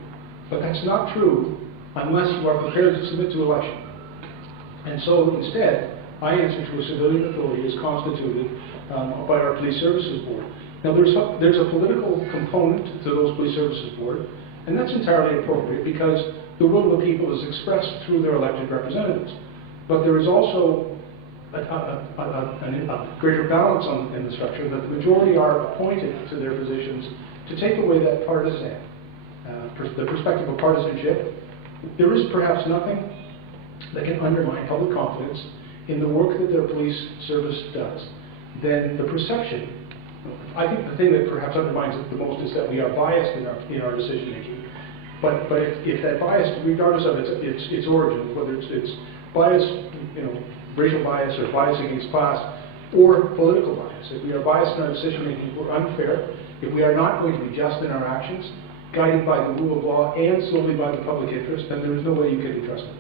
But that's not true unless you are prepared to submit to election. And so instead, I answer to a civilian authority as constituted by our Police Services Board. Now there's a political component to those Police Services Board, and that's entirely appropriate because the will of the people is expressed through their elected representatives. But there is also a greater balance in the structure, that the majority are appointed to their positions to take away that partisan, the perspective of partisanship. There is perhaps nothing that can undermine public confidence in the work that their police service does than the perception. I think the thing that perhaps undermines it the most is that we are biased in our decision making. But if that bias, regardless of its origin, whether it's bias, racial bias or bias against class, or political bias, if we are biased in our decision making, if we're unfair, if we are not going to be just in our actions, guided by the rule of law and solely by the public interest, then there is no way you can be trusted.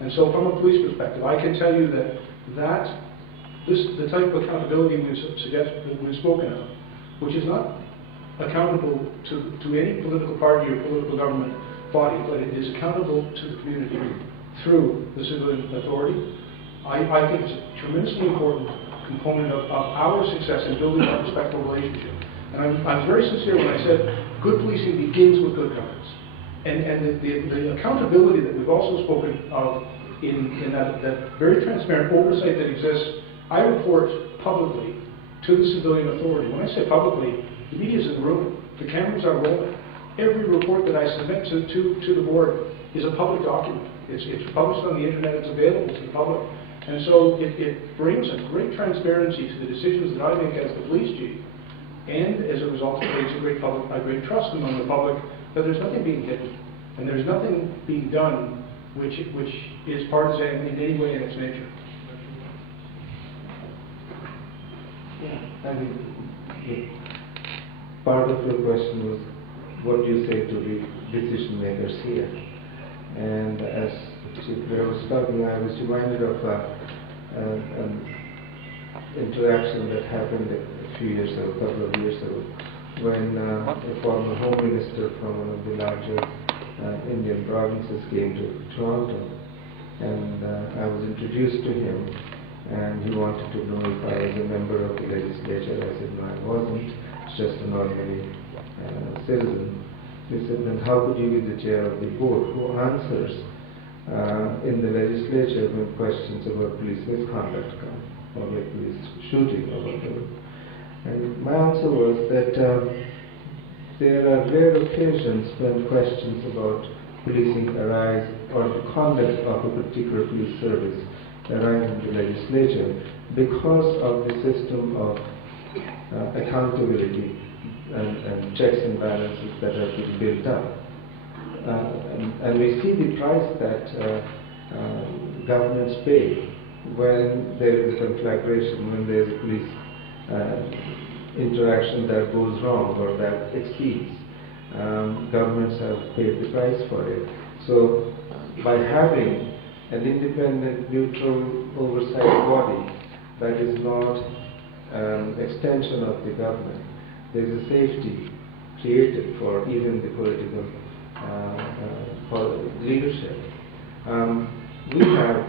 And so from a police perspective, I can tell you that the type of accountability we've spoken of, which is not accountable to any political party or political government body, but it is accountable to the community through the civilian authority. I think it's a tremendously important component of our success in building that respectful relationship. And I'm very sincere when I said good policing begins with good governance. And the accountability that we've also spoken of in that very transparent oversight that exists, I report publicly to the civilian authority. When I say publicly, the media's in the room, the cameras are rolling. Every report that I submit to the board is a public document. It's published on the internet, it's available to the public. And so it brings a great transparency to the decisions that I make as the police chief. And as a result, it creates a great trust among the public that there's nothing being hidden. And there's nothing being done which is partisan in any way in its nature. Yeah, I mean, part of your question was, what do you say to the decision makers here? And as Chief Blair was talking, I was reminded of an interaction that happened a few years ago, a couple of years ago, when a former Home Minister from one of the larger Indian provinces came to Toronto, and I was introduced to him, and he wanted to know if I was a member of the legislature. I said, no, I wasn't, just an ordinary citizen. He said, then how could you be the chair of the board? Who answers in the legislature when questions about police misconduct come, or like police shooting or whatever? And my answer was that there are rare occasions when questions about policing arise, or the conduct of a particular police service arise in the legislature because of the system of accountability and checks and balances that have been built up. And we see the price that governments pay when there is a conflagration, when there is a police interaction that goes wrong or that exceeds. Governments have paid the price for it. So by having an independent, neutral oversight body that is not an extension of the government, there is a safety created for even the political leadership. We have,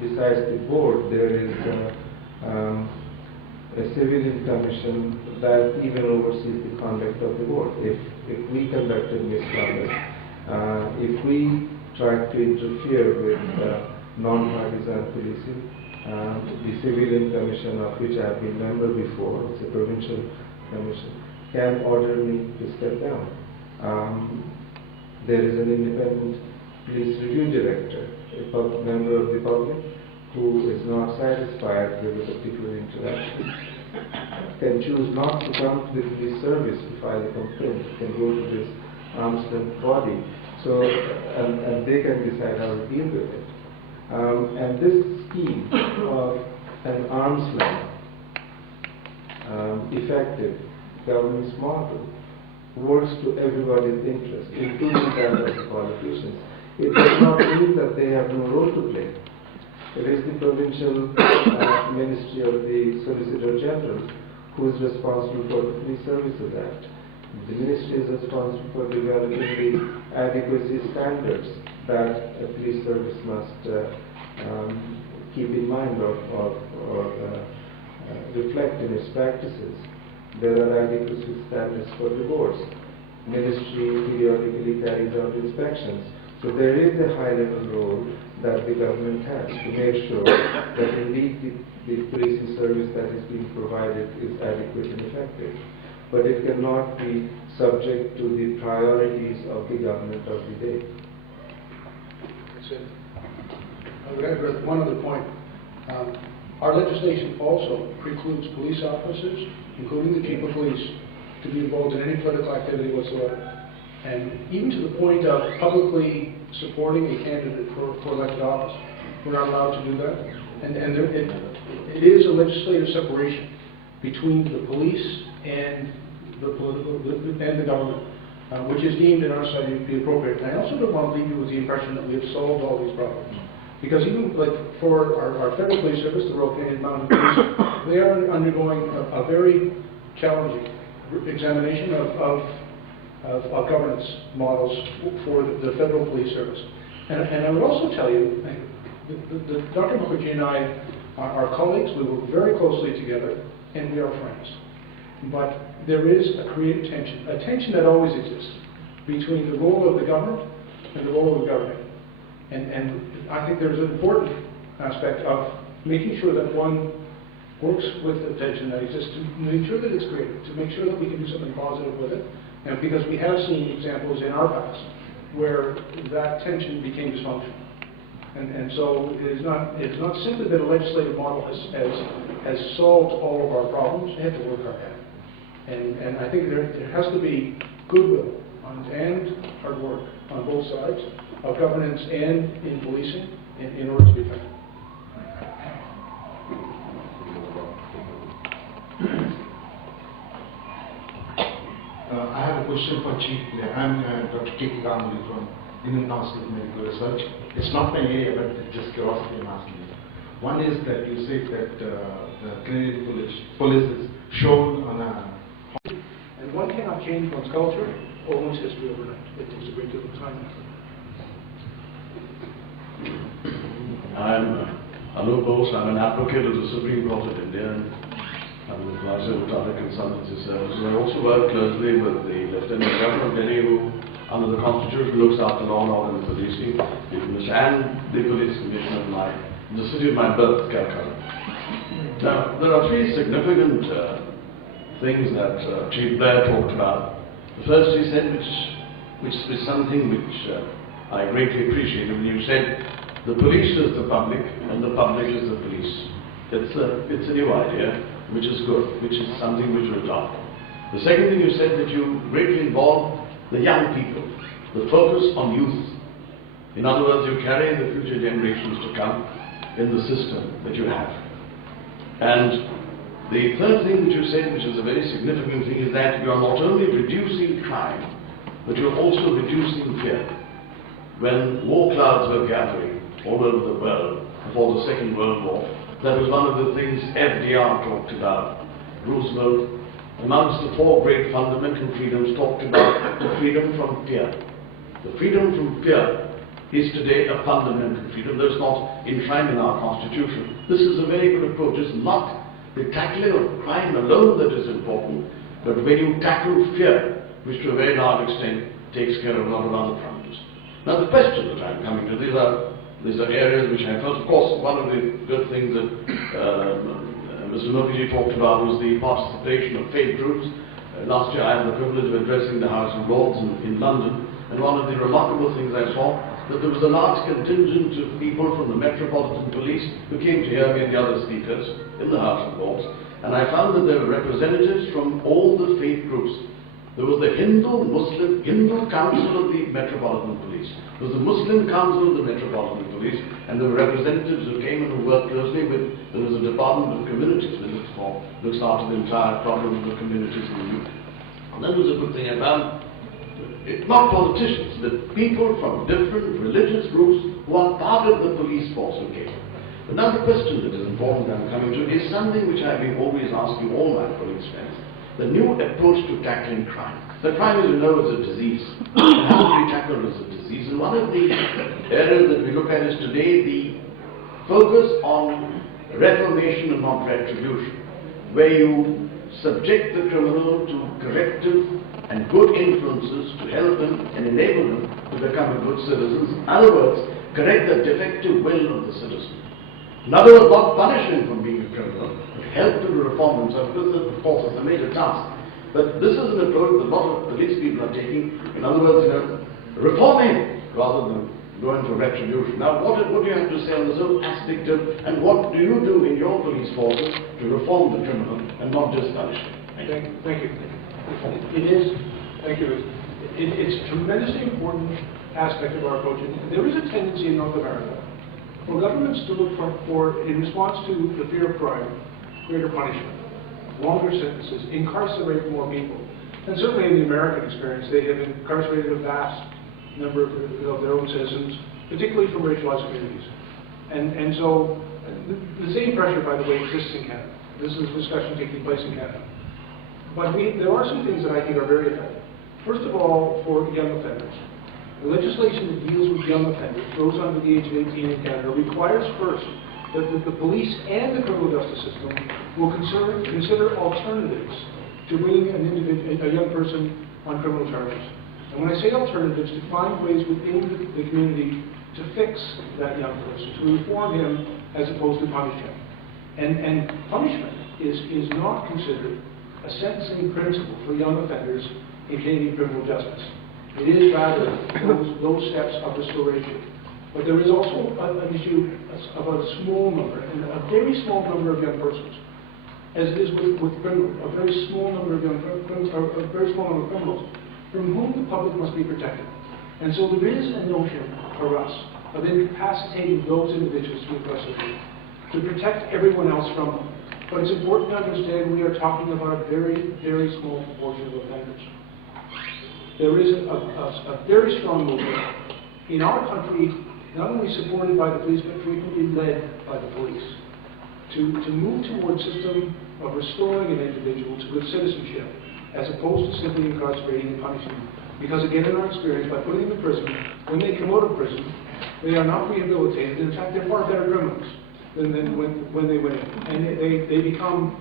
besides the board, there is a civilian commission that even oversees the conduct of the board. If we conducted misconduct, if we tried to interfere with non-partisan policing, the civilian commission of which I have been member before, it's a provincial commission, can order me to step down. There is an independent police review director, a member of the public, who is not satisfied with a particular interaction, can choose not to come to the police service to file a complaint, can go to this arm's length body, so and they can decide how to deal with it. And this scheme of an arm's length effective governance model works to everybody's interest, including that of the politicians. It does not mean that they have no role to play. It is the provincial ministry of the Solicitor General who is responsible for the Police Services Act. The ministry is responsible for developing the adequacy standards that a police service must keep in mind or reflect in its practices. There are adequacy standards for the boards. Ministry periodically carries out inspections. So there is a high-level role that the government has to make sure that indeed the policing service that is being provided is adequate and effective. But it cannot be subject to the priorities of the government of the day. That's it. I would add one other point. Our legislation also precludes police officers, including the chief of police, to be involved in any political activity whatsoever. And even to the point of publicly supporting a candidate for elected office. We're not allowed to do that. And it is a legislative separation between the police and the political and the government, which is deemed in our study to be appropriate. And I also don't want to leave you with the impression that we have solved all these problems. Because even like for our federal police service, the Royal Canadian Mounted Police, they are undergoing a very challenging examination of of governance models for the federal police service. And I would also tell you, Dr. Mukherjee and I are colleagues. We work very closely together, and we are friends. But there is a created tension, a tension that always exists between the role of the government and the role of the government. And I think there's an important aspect of making sure that one works with the tension that exists to make sure that it's created, to make sure that we can do something positive with it. And because we have seen examples in our past where that tension became dysfunctional. And so it's not simply that a legislative model has solved all of our problems. We have to work hard at it. And I think there has to be goodwill and hard work on both sides of governance and in policing in order to be effective. I have a question for Chief Blair. I'm Dr. K. Gamli from Indian Council of Medical Research. It's not my area, but it's just curiosity I'm asking you. One is that you say that the Canadian police is shown on a... And one cannot change one's culture or one's history overnight. It takes a great deal of time and effort. I'm Alok. I'm an advocate of the Supreme Court of India. And I'm an advisor with other consultancy services. I also work closely with the Lieutenant Governor of Delhi, who, under the Constitution, looks after law and order and policing, and the Police Commissioner of the city of my birth, Calcutta. Now, there are three significant things that Chief Blair talked about. The first he said, which is something which I greatly appreciated, when you said the police is the public and the public is the police. It's a new idea, which is good, which is something which we'll adopt. The second thing you said, that you greatly involve the young people, the focus on youth. In other words, you carry the future generations to come in the system that you have. And the third thing which you said, which is a very significant thing, is that you are not only reducing crime, but you are also reducing fear. When war clouds were gathering all over the world before the Second World War, that was one of the things FDR talked about. Roosevelt, amongst the four great fundamental freedoms, talked about the freedom from fear. The freedom from fear is today a fundamental freedom that is not enshrined in our Constitution. This is a very good approach. It's not the tackling of crime alone that is important, but when you tackle fear, which to a very large extent takes care of a lot of other problems. Now the question that I'm coming to, these are areas which I felt, of course, one of the good things that Mr. Mukherjee talked about was the participation of faith groups. Last year I had the privilege of addressing the House of Lords in London, and one of the remarkable things I saw, that there was a large contingent of people from the Metropolitan Police who came to hear me and the other speakers in the House of Lords, and I found that there were representatives from all the faith groups. There was the Hindu Council of the Metropolitan Police. There was the Muslim Council of the Metropolitan Police, and there were representatives who came and who worked closely with, there was a Department of Communities that looks after the entire problem of the communities in the youth. And that was a good thing I found. It's not politicians, but people from different religious groups who are part of the police force who came. But now the question that is important I'm coming to is something which I've been always asking all my police friends. The new approach to tackling crime. The crime, as you know, is a disease. It has to be tackled as a disease. And one of the areas that we look at is today the focus on reformation and not retribution, where you subject the criminal to corrective and good influences to help him and enable him to become a good citizen. In other words, correct the defective will of the citizen. In other words, not punish him for being a criminal, but help him to reform himself. This, of course, is a major task. But this is an approach that a lot of police people are taking. In other words, reforming rather than going for retribution. Now, what do you have to say on this whole aspect of, and what do you do in your police forces to reform the criminal and not just punish him? Thank you. It's a tremendously important aspect of our approach. And there is a tendency in North America for governments to look for, in response to the fear of crime, greater punishment, longer sentences, incarcerate more people. And certainly in the American experience, they have incarcerated a vast number of their own citizens, particularly from racialized communities. And so the same pressure, by the way, exists in Canada. This is a discussion taking place in Canada. But there are some things that I think are very effective. First of all, for young offenders. The legislation that deals with young offenders, those under the age of 18 in Canada, requires first that the police and the criminal justice system will consider alternatives to bringing a young person on criminal charges. And when I say alternatives, to find ways within the community to fix that young person, to reform him as opposed to punish him. And punishment is not considered a sentencing principle for young offenders in Canadian criminal justice. It is rather those steps of restoration. But there is also an issue about a small number, and a very small number of young persons, as it is with criminals, a very small number of criminals, from whom the public must be protected. And so there is a notion for us of incapacitating those individuals to incarcerate, to protect everyone else from them. But it's important to understand we are talking about a very, very small proportion of offenders. There is a very strong movement in our country, not only supported by the police, but frequently led by the police, to move towards a system of restoring an individual to good citizenship, as opposed to simply incarcerating and punishing them. Because again, in our experience, by putting them in prison, when they come out of prison, they are not rehabilitated. In fact, they're far better criminals than when they went in. And they become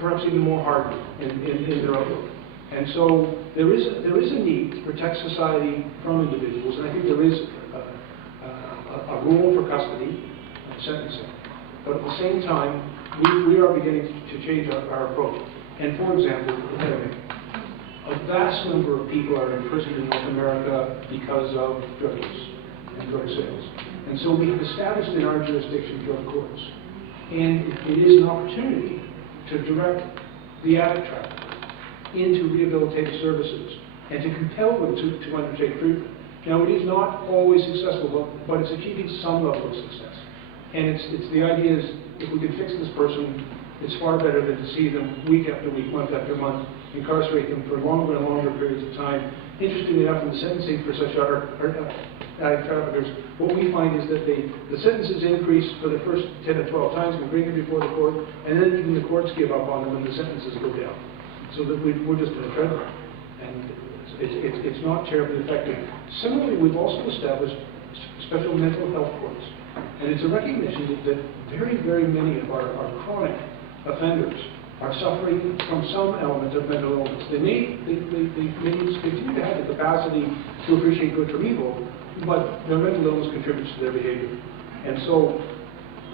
perhaps even more hardened in their outlook. And so there is a need to protect society from individuals, and I think there is a role for custody and sentencing. But at the same time, we are beginning to change our approach. And for example, a vast number of people are imprisoned in North America because of drug use and drug sales. And so we have established in our jurisdiction drug courts. And it is an opportunity to direct the addict trafficker into rehabilitative services and to compel them to undertake treatment. Now, it is not always successful, but it's achieving some level of success. And it's the idea is, if we can fix this person, it's far better than to see them week after week, month after month, incarcerate them for longer and longer periods of time. Interestingly enough, in the sentencing for such addict traffickers, what we find is that the sentences increase for the first 10 or 12 times we bring them before the court, and then even the courts give up on them and the sentences go down. So that we're just in a treadmill, and it's not terribly effective. Similarly, we've also established special mental health courts, and it's a recognition that very, very many of our chronic offenders are suffering from some element of mental illness. They continue to have the capacity to appreciate good from evil, but their mental illness contributes to their behavior. And so,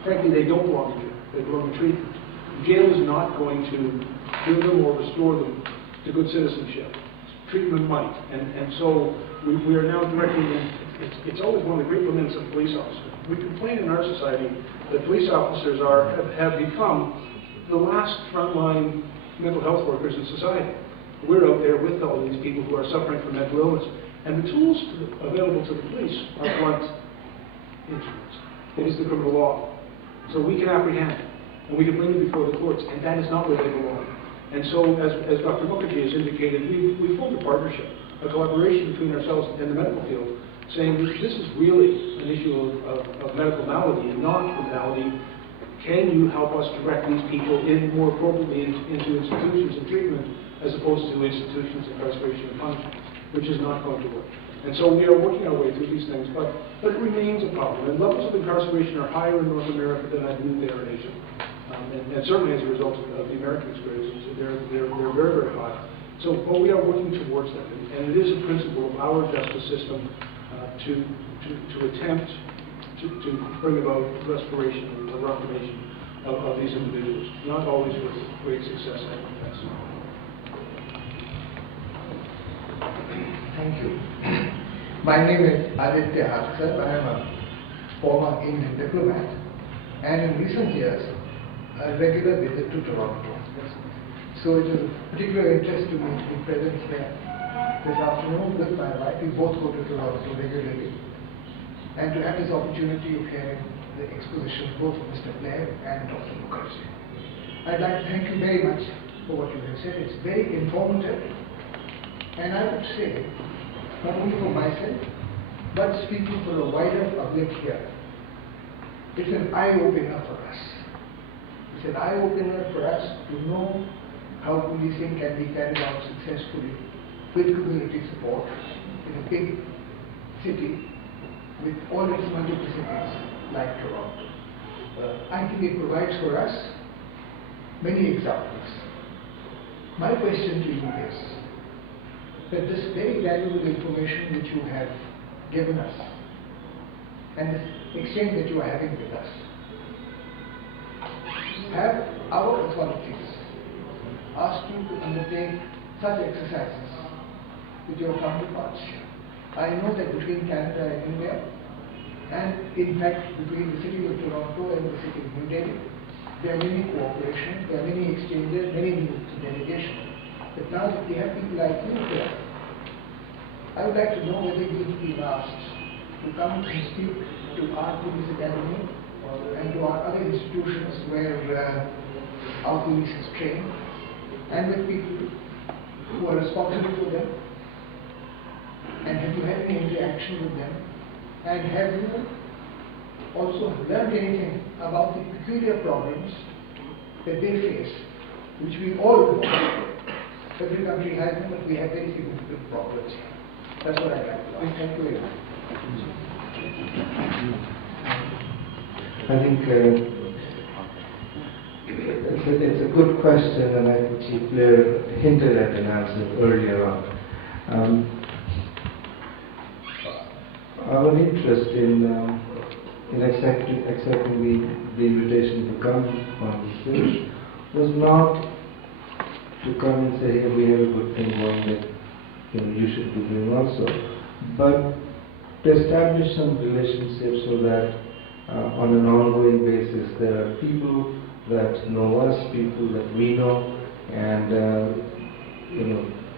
frankly, they don't belong in jail. They belong in treatment. Jail is not going to heal them or restore them to good citizenship. Treatment might. And so we are now directing them. It's always one of the great limits of police officers. We complain in our society that police officers have become the last frontline mental health workers in society. We're out there with all these people who are suffering from mental illness. And the tools available to the police are blunt instruments. It is the criminal law. So we can apprehend, and we can bring them before the courts, and that is not where they belong. And so, as Dr. Mukherjee has indicated, we formed a partnership, a collaboration between ourselves and the medical field, saying this is really an issue of medical malady and not criminality. Can you help us direct these people more appropriately into institutions of treatment as opposed to institutions of incarceration and punishment, which is not going to work. And so we are working our way through these things, but it remains a problem. And levels of incarceration are higher in North America than I believe they are in Asia. And certainly as a result of the American experience, they're very, very high. So, but we are working towards that, and it is a principle of our justice system to attempt to bring about restoration or reformation of these individuals. Not always with great success, I confess. Thank you. My name is Aditya Haksar. I am a former Indian diplomat, and in recent years, a regular visit to Toronto. So it is of particular interest to me to be present here this afternoon with my wife. We both go to Toronto regularly, and to have this opportunity of hearing the exposition both of Mr. Blair and Dr. Mukherjee. I'd like to thank you very much for what you have said. It's very informative, and I would say, not only for myself, but speaking for a wider public here, it's an eye-opener for us. It's an eye-opener for us to know how policing can be carried out successfully with community support in a big city with all its multiplicities like Toronto. I think it provides for us many examples. My question to you is that this very valuable information which you have given us and this exchange that you are having with us, have our authorities asked you to undertake such exercises with your counterparts? I know that between Canada and India, and in fact between the city of Toronto and the city of New Delhi, there are many cooperation, there are many exchanges, many new delegations. But now that we have people like you here, I would like to know whether you've been asked to come and speak to our police academy and to our other institutions where our police is trained, and with people who are responsible for them. And have you had any interaction with them? And have you also learned anything about the peculiar problems that they face, which we all know? Every country has them, but we have very significant problems. That's what I'd like to ask. Thank you very much. I think it's a good question, and I think Chief Blair hinted at an answer earlier on. Our interest in accepting the invitation to come on stage was not to come and say, here we have a good thing going that you should be doing also, but to establish some relationships so that on an ongoing basis there are people that know us, people that we know, and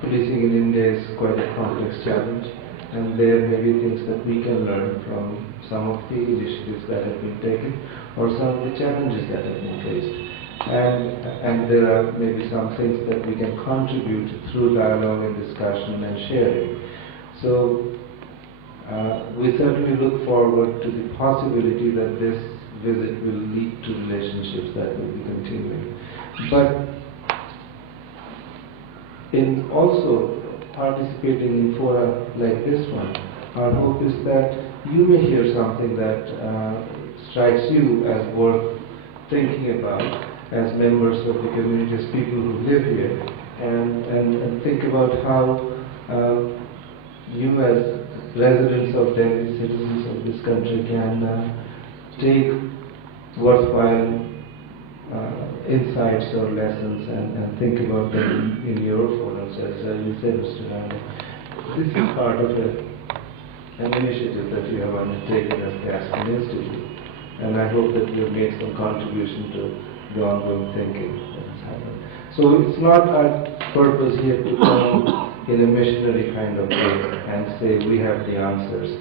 policing in India is quite a complex challenge, and there may be things that we can learn from some of the initiatives that have been taken or some of the challenges that have been faced. And there are maybe some things that we can contribute through dialogue and discussion and sharing. So we certainly look forward to the possibility that this visit will lead to relationships that will be continuing. But in also participating in fora like this one, our hope is that you may hear something that strikes you as worth thinking about as members of the community, as people who live here, and think about how you as residents of Delhi, citizens of this country, can take worthwhile insights or lessons and think about them in your forums, as you said, Mr. Rana. This is part of an initiative that you have undertaken as the Aspen Institute, and I hope that you have made some contribution to the ongoing thinking that has happened. So it's not our purpose here to come in a missionary kind of way and say we have the answers.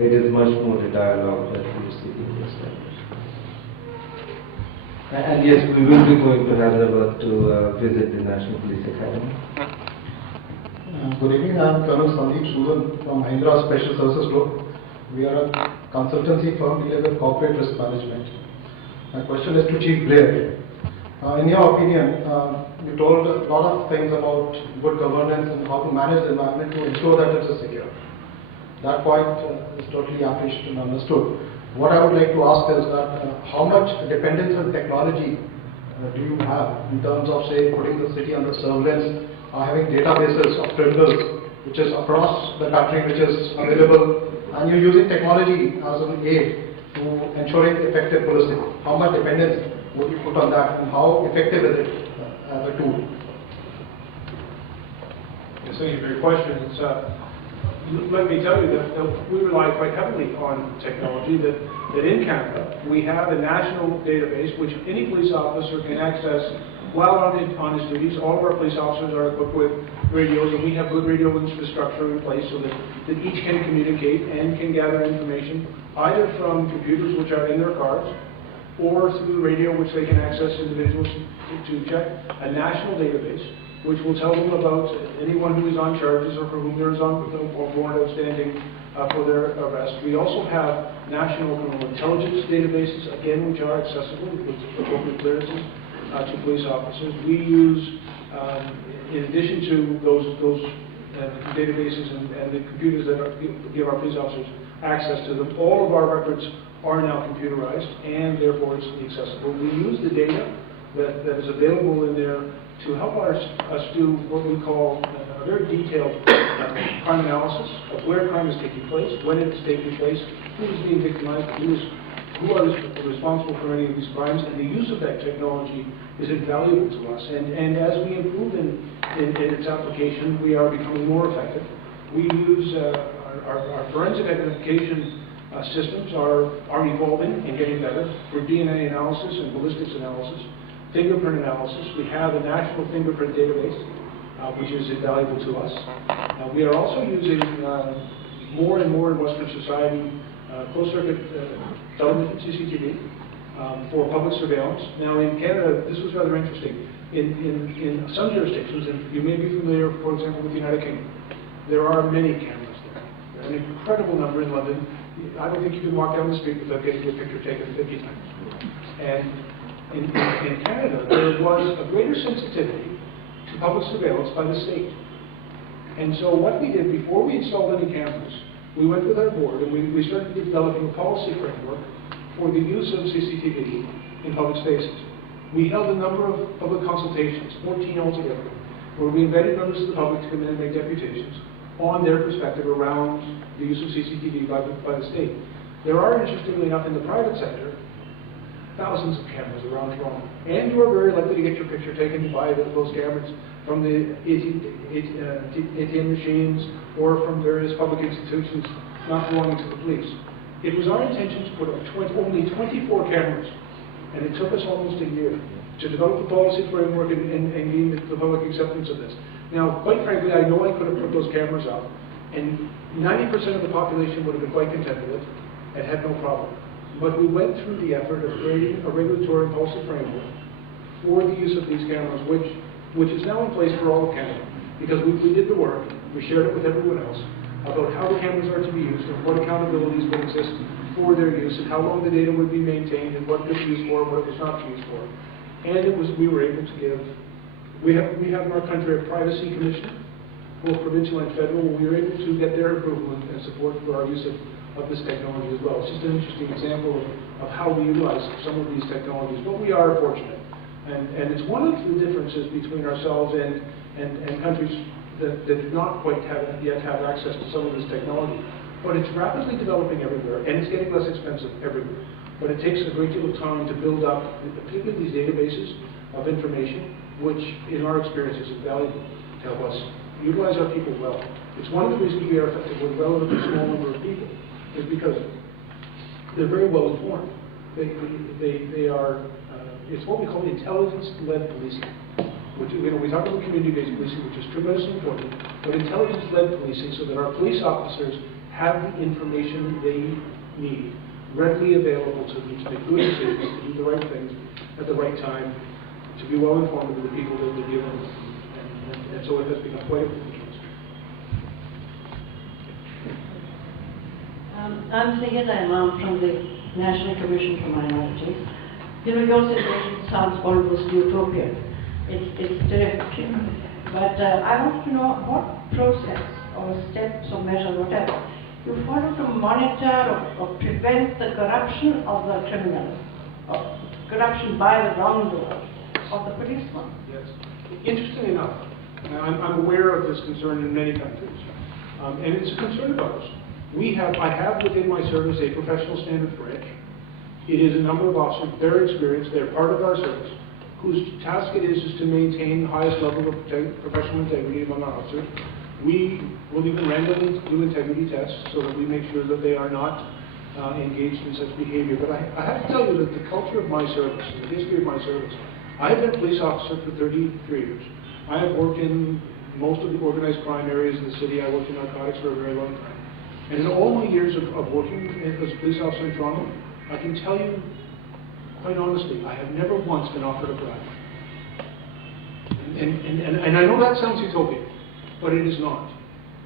It is much more a dialogue that we are seeking to establish. And yes, we will be going to Hyderabad to visit the National Police Academy. Good evening, I am Colonel Sandeep Sudan from Mahindra Special Services Group. We are a consultancy firm dealing with corporate risk management. My question is to Chief Blair. In your opinion, you told a lot of things about good governance and how to manage the environment to ensure that it is secure. That point is totally appreciated and understood. What I would like to ask is that how much dependence on technology do you have in terms of, say, putting the city under surveillance, having databases of criminals which is across the country, which is available, and you're using technology as an aid to ensuring effective policing? How much dependence would you put on that, and how effective is it as a tool? Yes, thank you for your question. Let me tell you that we rely quite heavily on technology, that in Canada we have a national database which any police officer can access while on his duties. All of our police officers are equipped with radios, and we have good radio infrastructure in place so that each can communicate and can gather information either from computers which are in their cars or through radio which they can access individuals to check a national database which will tell them about anyone who is on charges or for whom there is on warrant outstanding for their arrest. We also have national criminal intelligence databases, again, which are accessible with appropriate clearances to police officers. We use, in addition to those the databases and the computers that give our police officers access to them. All of our records are now computerized, and therefore it's accessible. We use the data that is available in there to help us do what we call a very detailed crime analysis of where crime is taking place, when it's taking place, who is being victimized, who are responsible for any of these crimes, and the use of that technology is invaluable to us. And as we improve in its application, we are becoming more effective. We use our forensic identification systems are evolving and getting better for DNA analysis and ballistics analysis, fingerprint analysis. We have a national fingerprint database, which is invaluable to us. We are also using more and more in Western society closed-circuit television, CCTV, for public surveillance. Now in Canada, this was rather interesting. In some jurisdictions, and you may be familiar, for example, with the United Kingdom, there are many cameras there. There are an incredible number in London. I don't think you can walk down the street without getting your picture taken 50 times. And in Canada, there was a greater sensitivity to public surveillance by the state. And so what we did before we installed any cameras, we went with our board and we started developing a policy framework for the use of CCTV in public spaces. We held a number of public consultations, 14 altogether, where we invited members of the public to come in and make deputations on their perspective around the use of CCTV by the state. There are, interestingly enough, in the private sector, thousands of cameras around Toronto, and you are very likely to get your picture taken by those cameras from the ATM machines or from various public institutions not belonging to the police. It was our intention to put up only 24 cameras, and it took us almost a year to develop the policy framework and gain the public acceptance of this. Now, quite frankly, I know I could have put those cameras up, and 90% of the population would have been quite content with it and had no problem. But we went through the effort of creating a regulatory policy framework for the use of these cameras, which is now in place for all of Canada, because we did the work, we shared it with everyone else, about how the cameras are to be used and what accountabilities will exist for their use and how long the data would be maintained and what it was used for and what it was not used for. And we were able to give, we have in our country a privacy commission, both provincial and federal, where we were able to get their approval and support for our use of this technology as well. It's just an interesting example of how we utilize some of these technologies. But we are fortunate. And it's one of the differences between ourselves and countries that do not quite yet have access to some of this technology. But it's rapidly developing everywhere, and it's getting less expensive everywhere. But it takes a great deal of time to build up, particularly these databases of information, which in our experience is invaluable to help us utilize our people well. It's one of the reasons we are effective with a relatively small number of people, is because they're very well informed. They are, it's what we call intelligence-led policing. Which, we talk about community-based policing, which is tremendously important, but intelligence-led policing so that our police officers have the information they need readily available to them to make good decisions, to do the right things at the right time, to be well informed of the people that they're dealing with. And so it has become quite a business. I'm Sayeda Imam from the National Commission for Minorities. Your situation sounds almost utopian. It's terrific. But I want to know what process or steps or measures, whatever, you follow to monitor or prevent the corruption of the criminal, or corruption by the wrongdoer of the policeman. Yes. Interesting enough, I'm aware of this concern in many countries, and it's a concern of ours. I have within my service a professional standards branch. It is a number of officers, very experienced, they're part of our service, whose task it is to maintain the highest level of professional integrity among our officers. We will even randomly do integrity tests so that we make sure that they are not engaged in such behavior. But I have to tell you that the culture of my service, the history of my service, I have been a police officer for 33 years. I have worked in most of the organized crime areas of the city. I worked in narcotics for a very long time. And in all my years of working as a police officer in Toronto, I can tell you, quite honestly, I have never once been offered a bribe. And I know that sounds utopian, but it is not.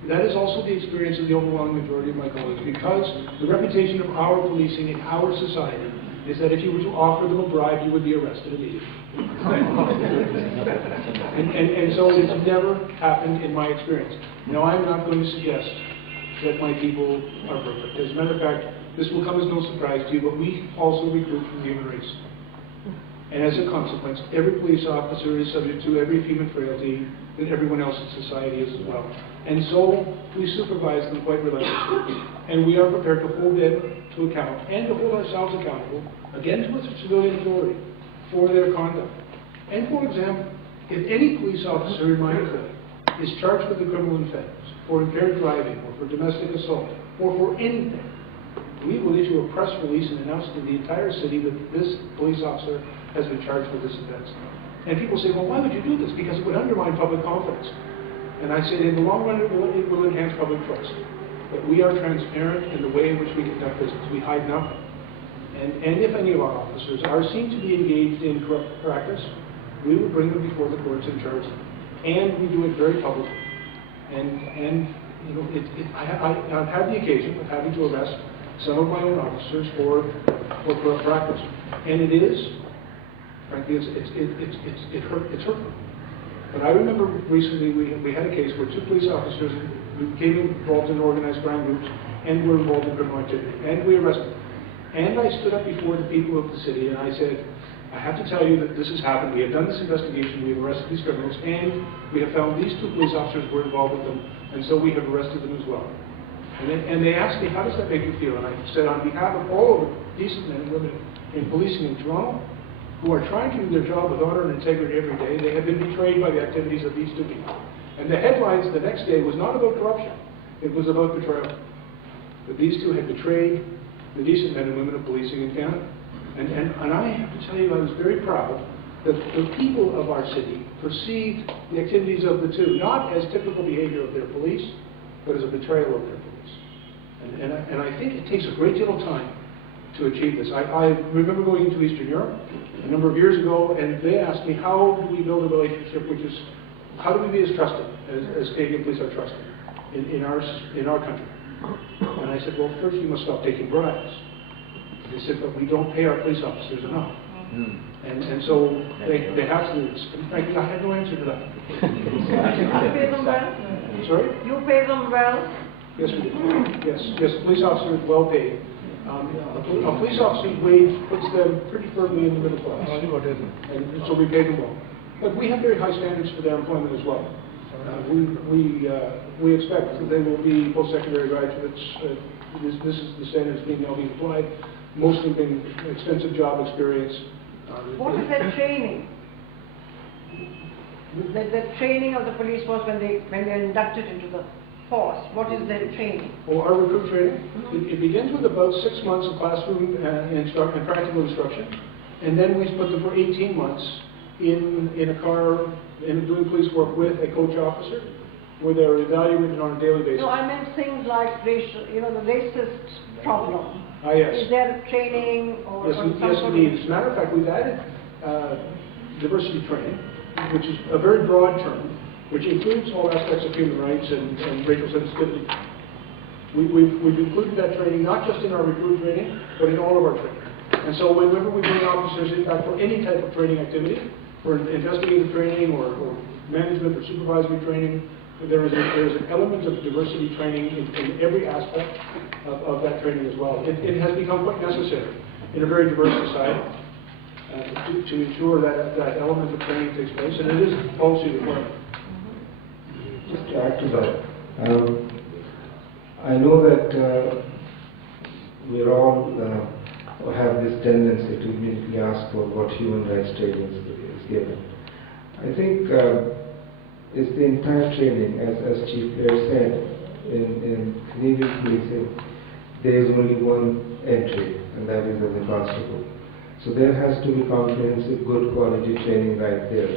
That is also the experience of the overwhelming majority of my colleagues, because the reputation of our policing in our society is that if you were to offer them a bribe, you would be arrested immediately. and so it's never happened in my experience. Now, I'm not going to suggest that my people are perfect. As a matter of fact, this will come as no surprise to you, but we also recruit from the human race. And as a consequence, every police officer is subject to every human frailty that everyone else in society is as well. And so we supervise them quite relentlessly. And we are prepared to hold them to account and to hold ourselves accountable, again to a civilian authority, for their conduct. And for example, if any police officer in my employ is charged with a criminal offense, for impaired driving, or for domestic assault, or for anything, we will issue a press release and announce to the entire city that this police officer has been charged with this offense. And people say, well, why would you do this? Because it would undermine public confidence. And I say, in the long run, it will enhance public trust. But we are transparent in the way in which we conduct business. We hide nothing. And if any of our officers are seen to be engaged in corrupt practice, we will bring them before the courts and charge them. And we do it very publicly. And you know, I've had the occasion of having to arrest some of my own officers for corrupt practice. And it is, frankly, it's hurtful. But I remember recently we had a case where two police officers became involved in organized crime groups and were involved in criminal activity. And we arrested them. And I stood up before the people of the city and I said, I have to tell you that this has happened. We have done this investigation. We have arrested these criminals. And we have found these two police officers were involved with them. And so we have arrested them as well. And they asked me, how does that make you feel? And I said, on behalf of all of the decent men and women in policing in Toronto, who are trying to do their job with honor and integrity every day, they have been betrayed by the activities of these two people. And the headlines the next day was not about corruption, it was about betrayal. That these two had betrayed the decent men and women of policing in Canada. And I have to tell you, I was very proud that the people of our city perceived the activities of the two, not as typical behavior of their police, but as a betrayal of their police. And I think it takes a great deal of time to achieve this. I remember going into Eastern Europe a number of years ago, and they asked me, how do we build a relationship which is, how do we be as trusted as Canadian police are trusted in our country? And I said, well, first you must stop taking bribes. They said, but we don't pay our police officers enough. And so they have to do this. And frankly, I had no answer to that. You pay them well? Sorry? You pay them well? Yes, we do. Yes, police officers well paid. A police officer's wage puts them pretty firmly in the middle class. And so we pay them well. But we have very high standards for their employment as well. We expect that they will be post-secondary graduates. This is the standards being now being applied. Mostly being extensive job experience. What is their training? The training of the police force when they're inducted into the force. What is their training? Well, our recruit training, it begins with about 6 months of classroom and practical instruction, and then we put them for 18 months in a car and doing police work with a coach officer, where they're evaluated on a daily basis. No, I meant things like racial, the racist problem. Yes. Is there training or yes, some yes, sort indeed. As a matter of fact, we've added diversity training, which is a very broad term, which includes all aspects of human rights and racial sensitivity. We've included that training not just in our recruit training, but in all of our training. And so whenever we bring officers in fact for any type of training activity, for investigative training or management or supervisory training, there is an element of diversity training in every aspect of that training as well. It has become quite necessary in a very diverse society to ensure that element of training takes place, and it is a policy requirement. Just to add to that, I know that we all have this tendency to immediately ask for what human rights training is given. I think it's the entire training, as Chief Blair said, in Canadian policing, there is only one entry, and that is as a constable. So there has to be comprehensive, good quality training right there.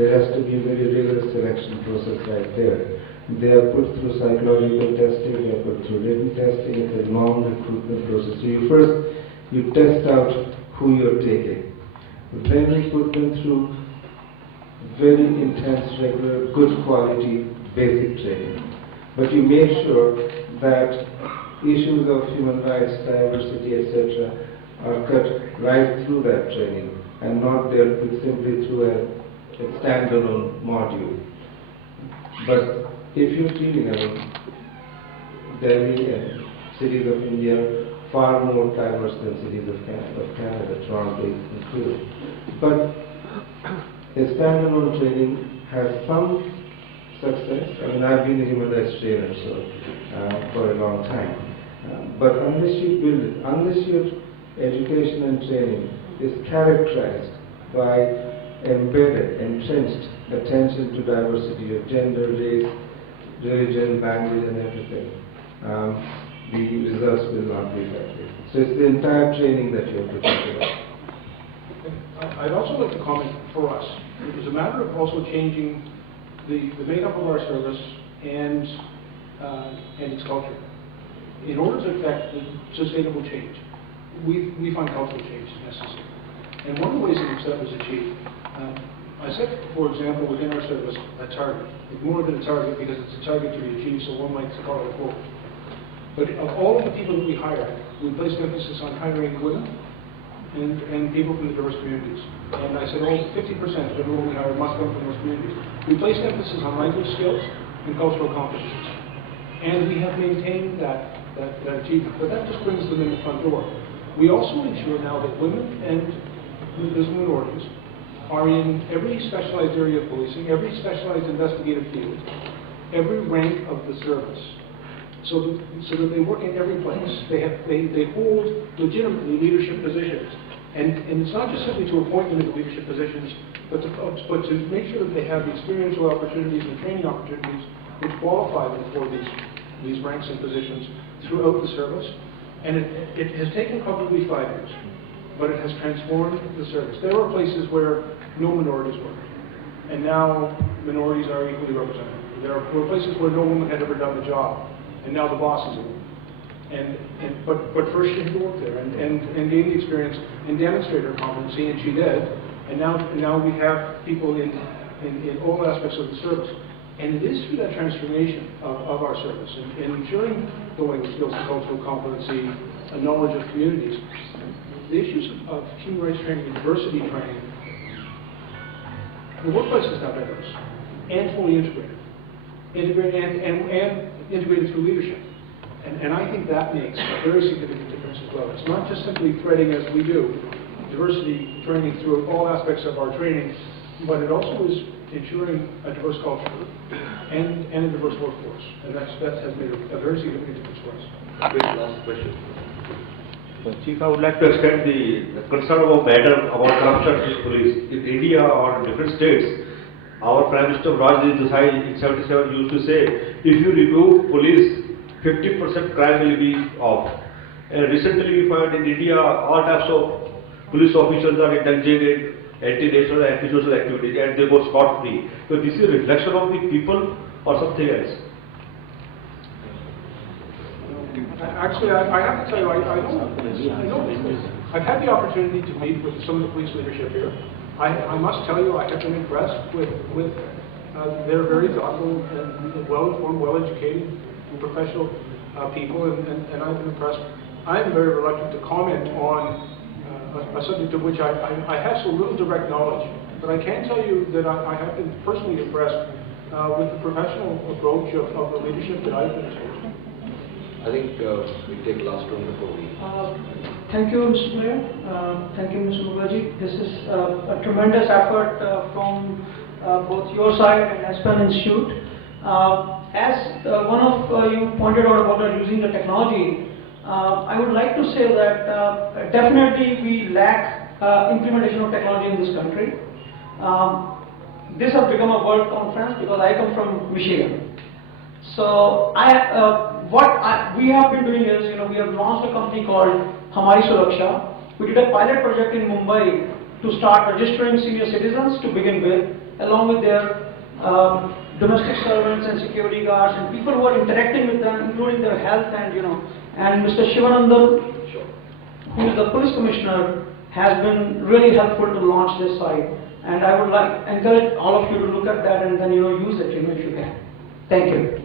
There has to be a very rigorous selection process right there. They are put through psychological testing, they are put through written testing, it's a long recruitment process. So you test out who you're taking. Then you put them through very intense, regular, good quality basic training. But you make sure that issues of human rights, diversity, etc. are cut right through that training and not dealt with simply through a standalone module. But if you see Delhi and cities of India far more diverse than cities of Canada, Toronto included. But a standalone training has some success. I mean, I've been a human rights trainer for a long time. But unless you build it, unless your education and training is characterized by embedded, entrenched attention to diversity of gender, race, religion, language, and everything, the results will not be effective. So it's the entire training that you have to think about. I'd also like to comment for us. It was a matter of also changing the makeup of our service and its culture. In order to effect the sustainable change, we find cultural change necessary. And one of the ways in which that was achieved, I set, for example, within our service, a target. It's more than a target because it's a target to be achieved, so one might call it a goal. But of all of the people that we hire, we placed emphasis on hiring women and people from the diverse communities. And I said, 50% of everyone we hire must come from those communities. We placed emphasis on language skills and cultural competencies. And we have maintained that achievement. But that just brings them in the front door. We also ensure now that women and minorities are in every specialized area of policing, every specialized investigative field, every rank of the service. So that they work in every place. They hold legitimately leadership positions. And it's not just simply to appoint them into leadership positions, but to make sure that they have the experiential opportunities and training opportunities which qualify them for these ranks and positions throughout the service. And it has taken probably 5 years, but it has transformed the service. There were places where no minorities worked, and now minorities are equally represented. There were places where no woman had ever done the job, and now the boss is a woman. But first she had to work there and gain the experience and demonstrate her competency, and she did. And now we have people in all aspects of the service. And it is through that transformation of our service and ensuring the language skills and cultural competency and knowledge of communities. The issues of human rights training and diversity training, the workplace is now diverse and fully integrated and integrated through leadership. And I think that makes a very significant difference as well. It's not just simply threading, as we do, diversity training through all aspects of our training, but it also is ensuring a diverse culture and a diverse workforce. And that has made a very significant difference for us. Great, last question. Chief, I would like to extend the concern about matter about corruption in police. In India or different states, our Prime Minister Mukherjee in 77 used to say, if you remove police, 50% crime will be off. And recently we find in India all types of police officers are indulging in anti-national and anti-social activities and they go scot-free. So this is a reflection of the people or something else? Actually, I have to tell you, I know I've had the opportunity to meet with some of the police leadership here. I must tell you, I have been impressed with they're very thoughtful and well-informed, well-educated, professional people, and I've been impressed. I'm very reluctant to comment on a subject of which I have so little direct knowledge, but I can tell you that I have been personally impressed with the professional approach of the leadership that I've been exposed to. I think we take last one before we... Thank you, Mr. Blair. Thank you, Mr. Mukherjee. This is a tremendous effort from both your side and Aspen Institute. As one of you pointed out about using the technology, I would like to say that definitely we lack implementation of technology in this country. This has become a world conference because I come from Michigan. So what we have been doing is, we have launched a company called Hamari Suraksha. We did a pilot project in Mumbai to start registering senior citizens to begin with, along with their domestic servants and security guards and people who are interacting with them, including their health and Mr. Shivanandan, who is the police commissioner, has been really helpful to launch this site. And I would encourage all of you to look at that and then use it if you can. Thank you.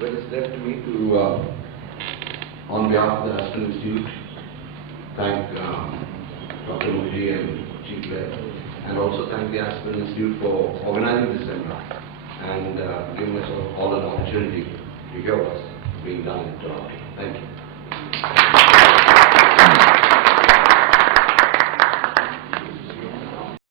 Well, it's left to me to, on behalf of the Aspen Institute, thank Dr. Mukherjee and Chief Blair, and also thank the Aspen Institute for organizing this seminar and giving us all an opportunity to hear what's being done in Toronto. Thank you.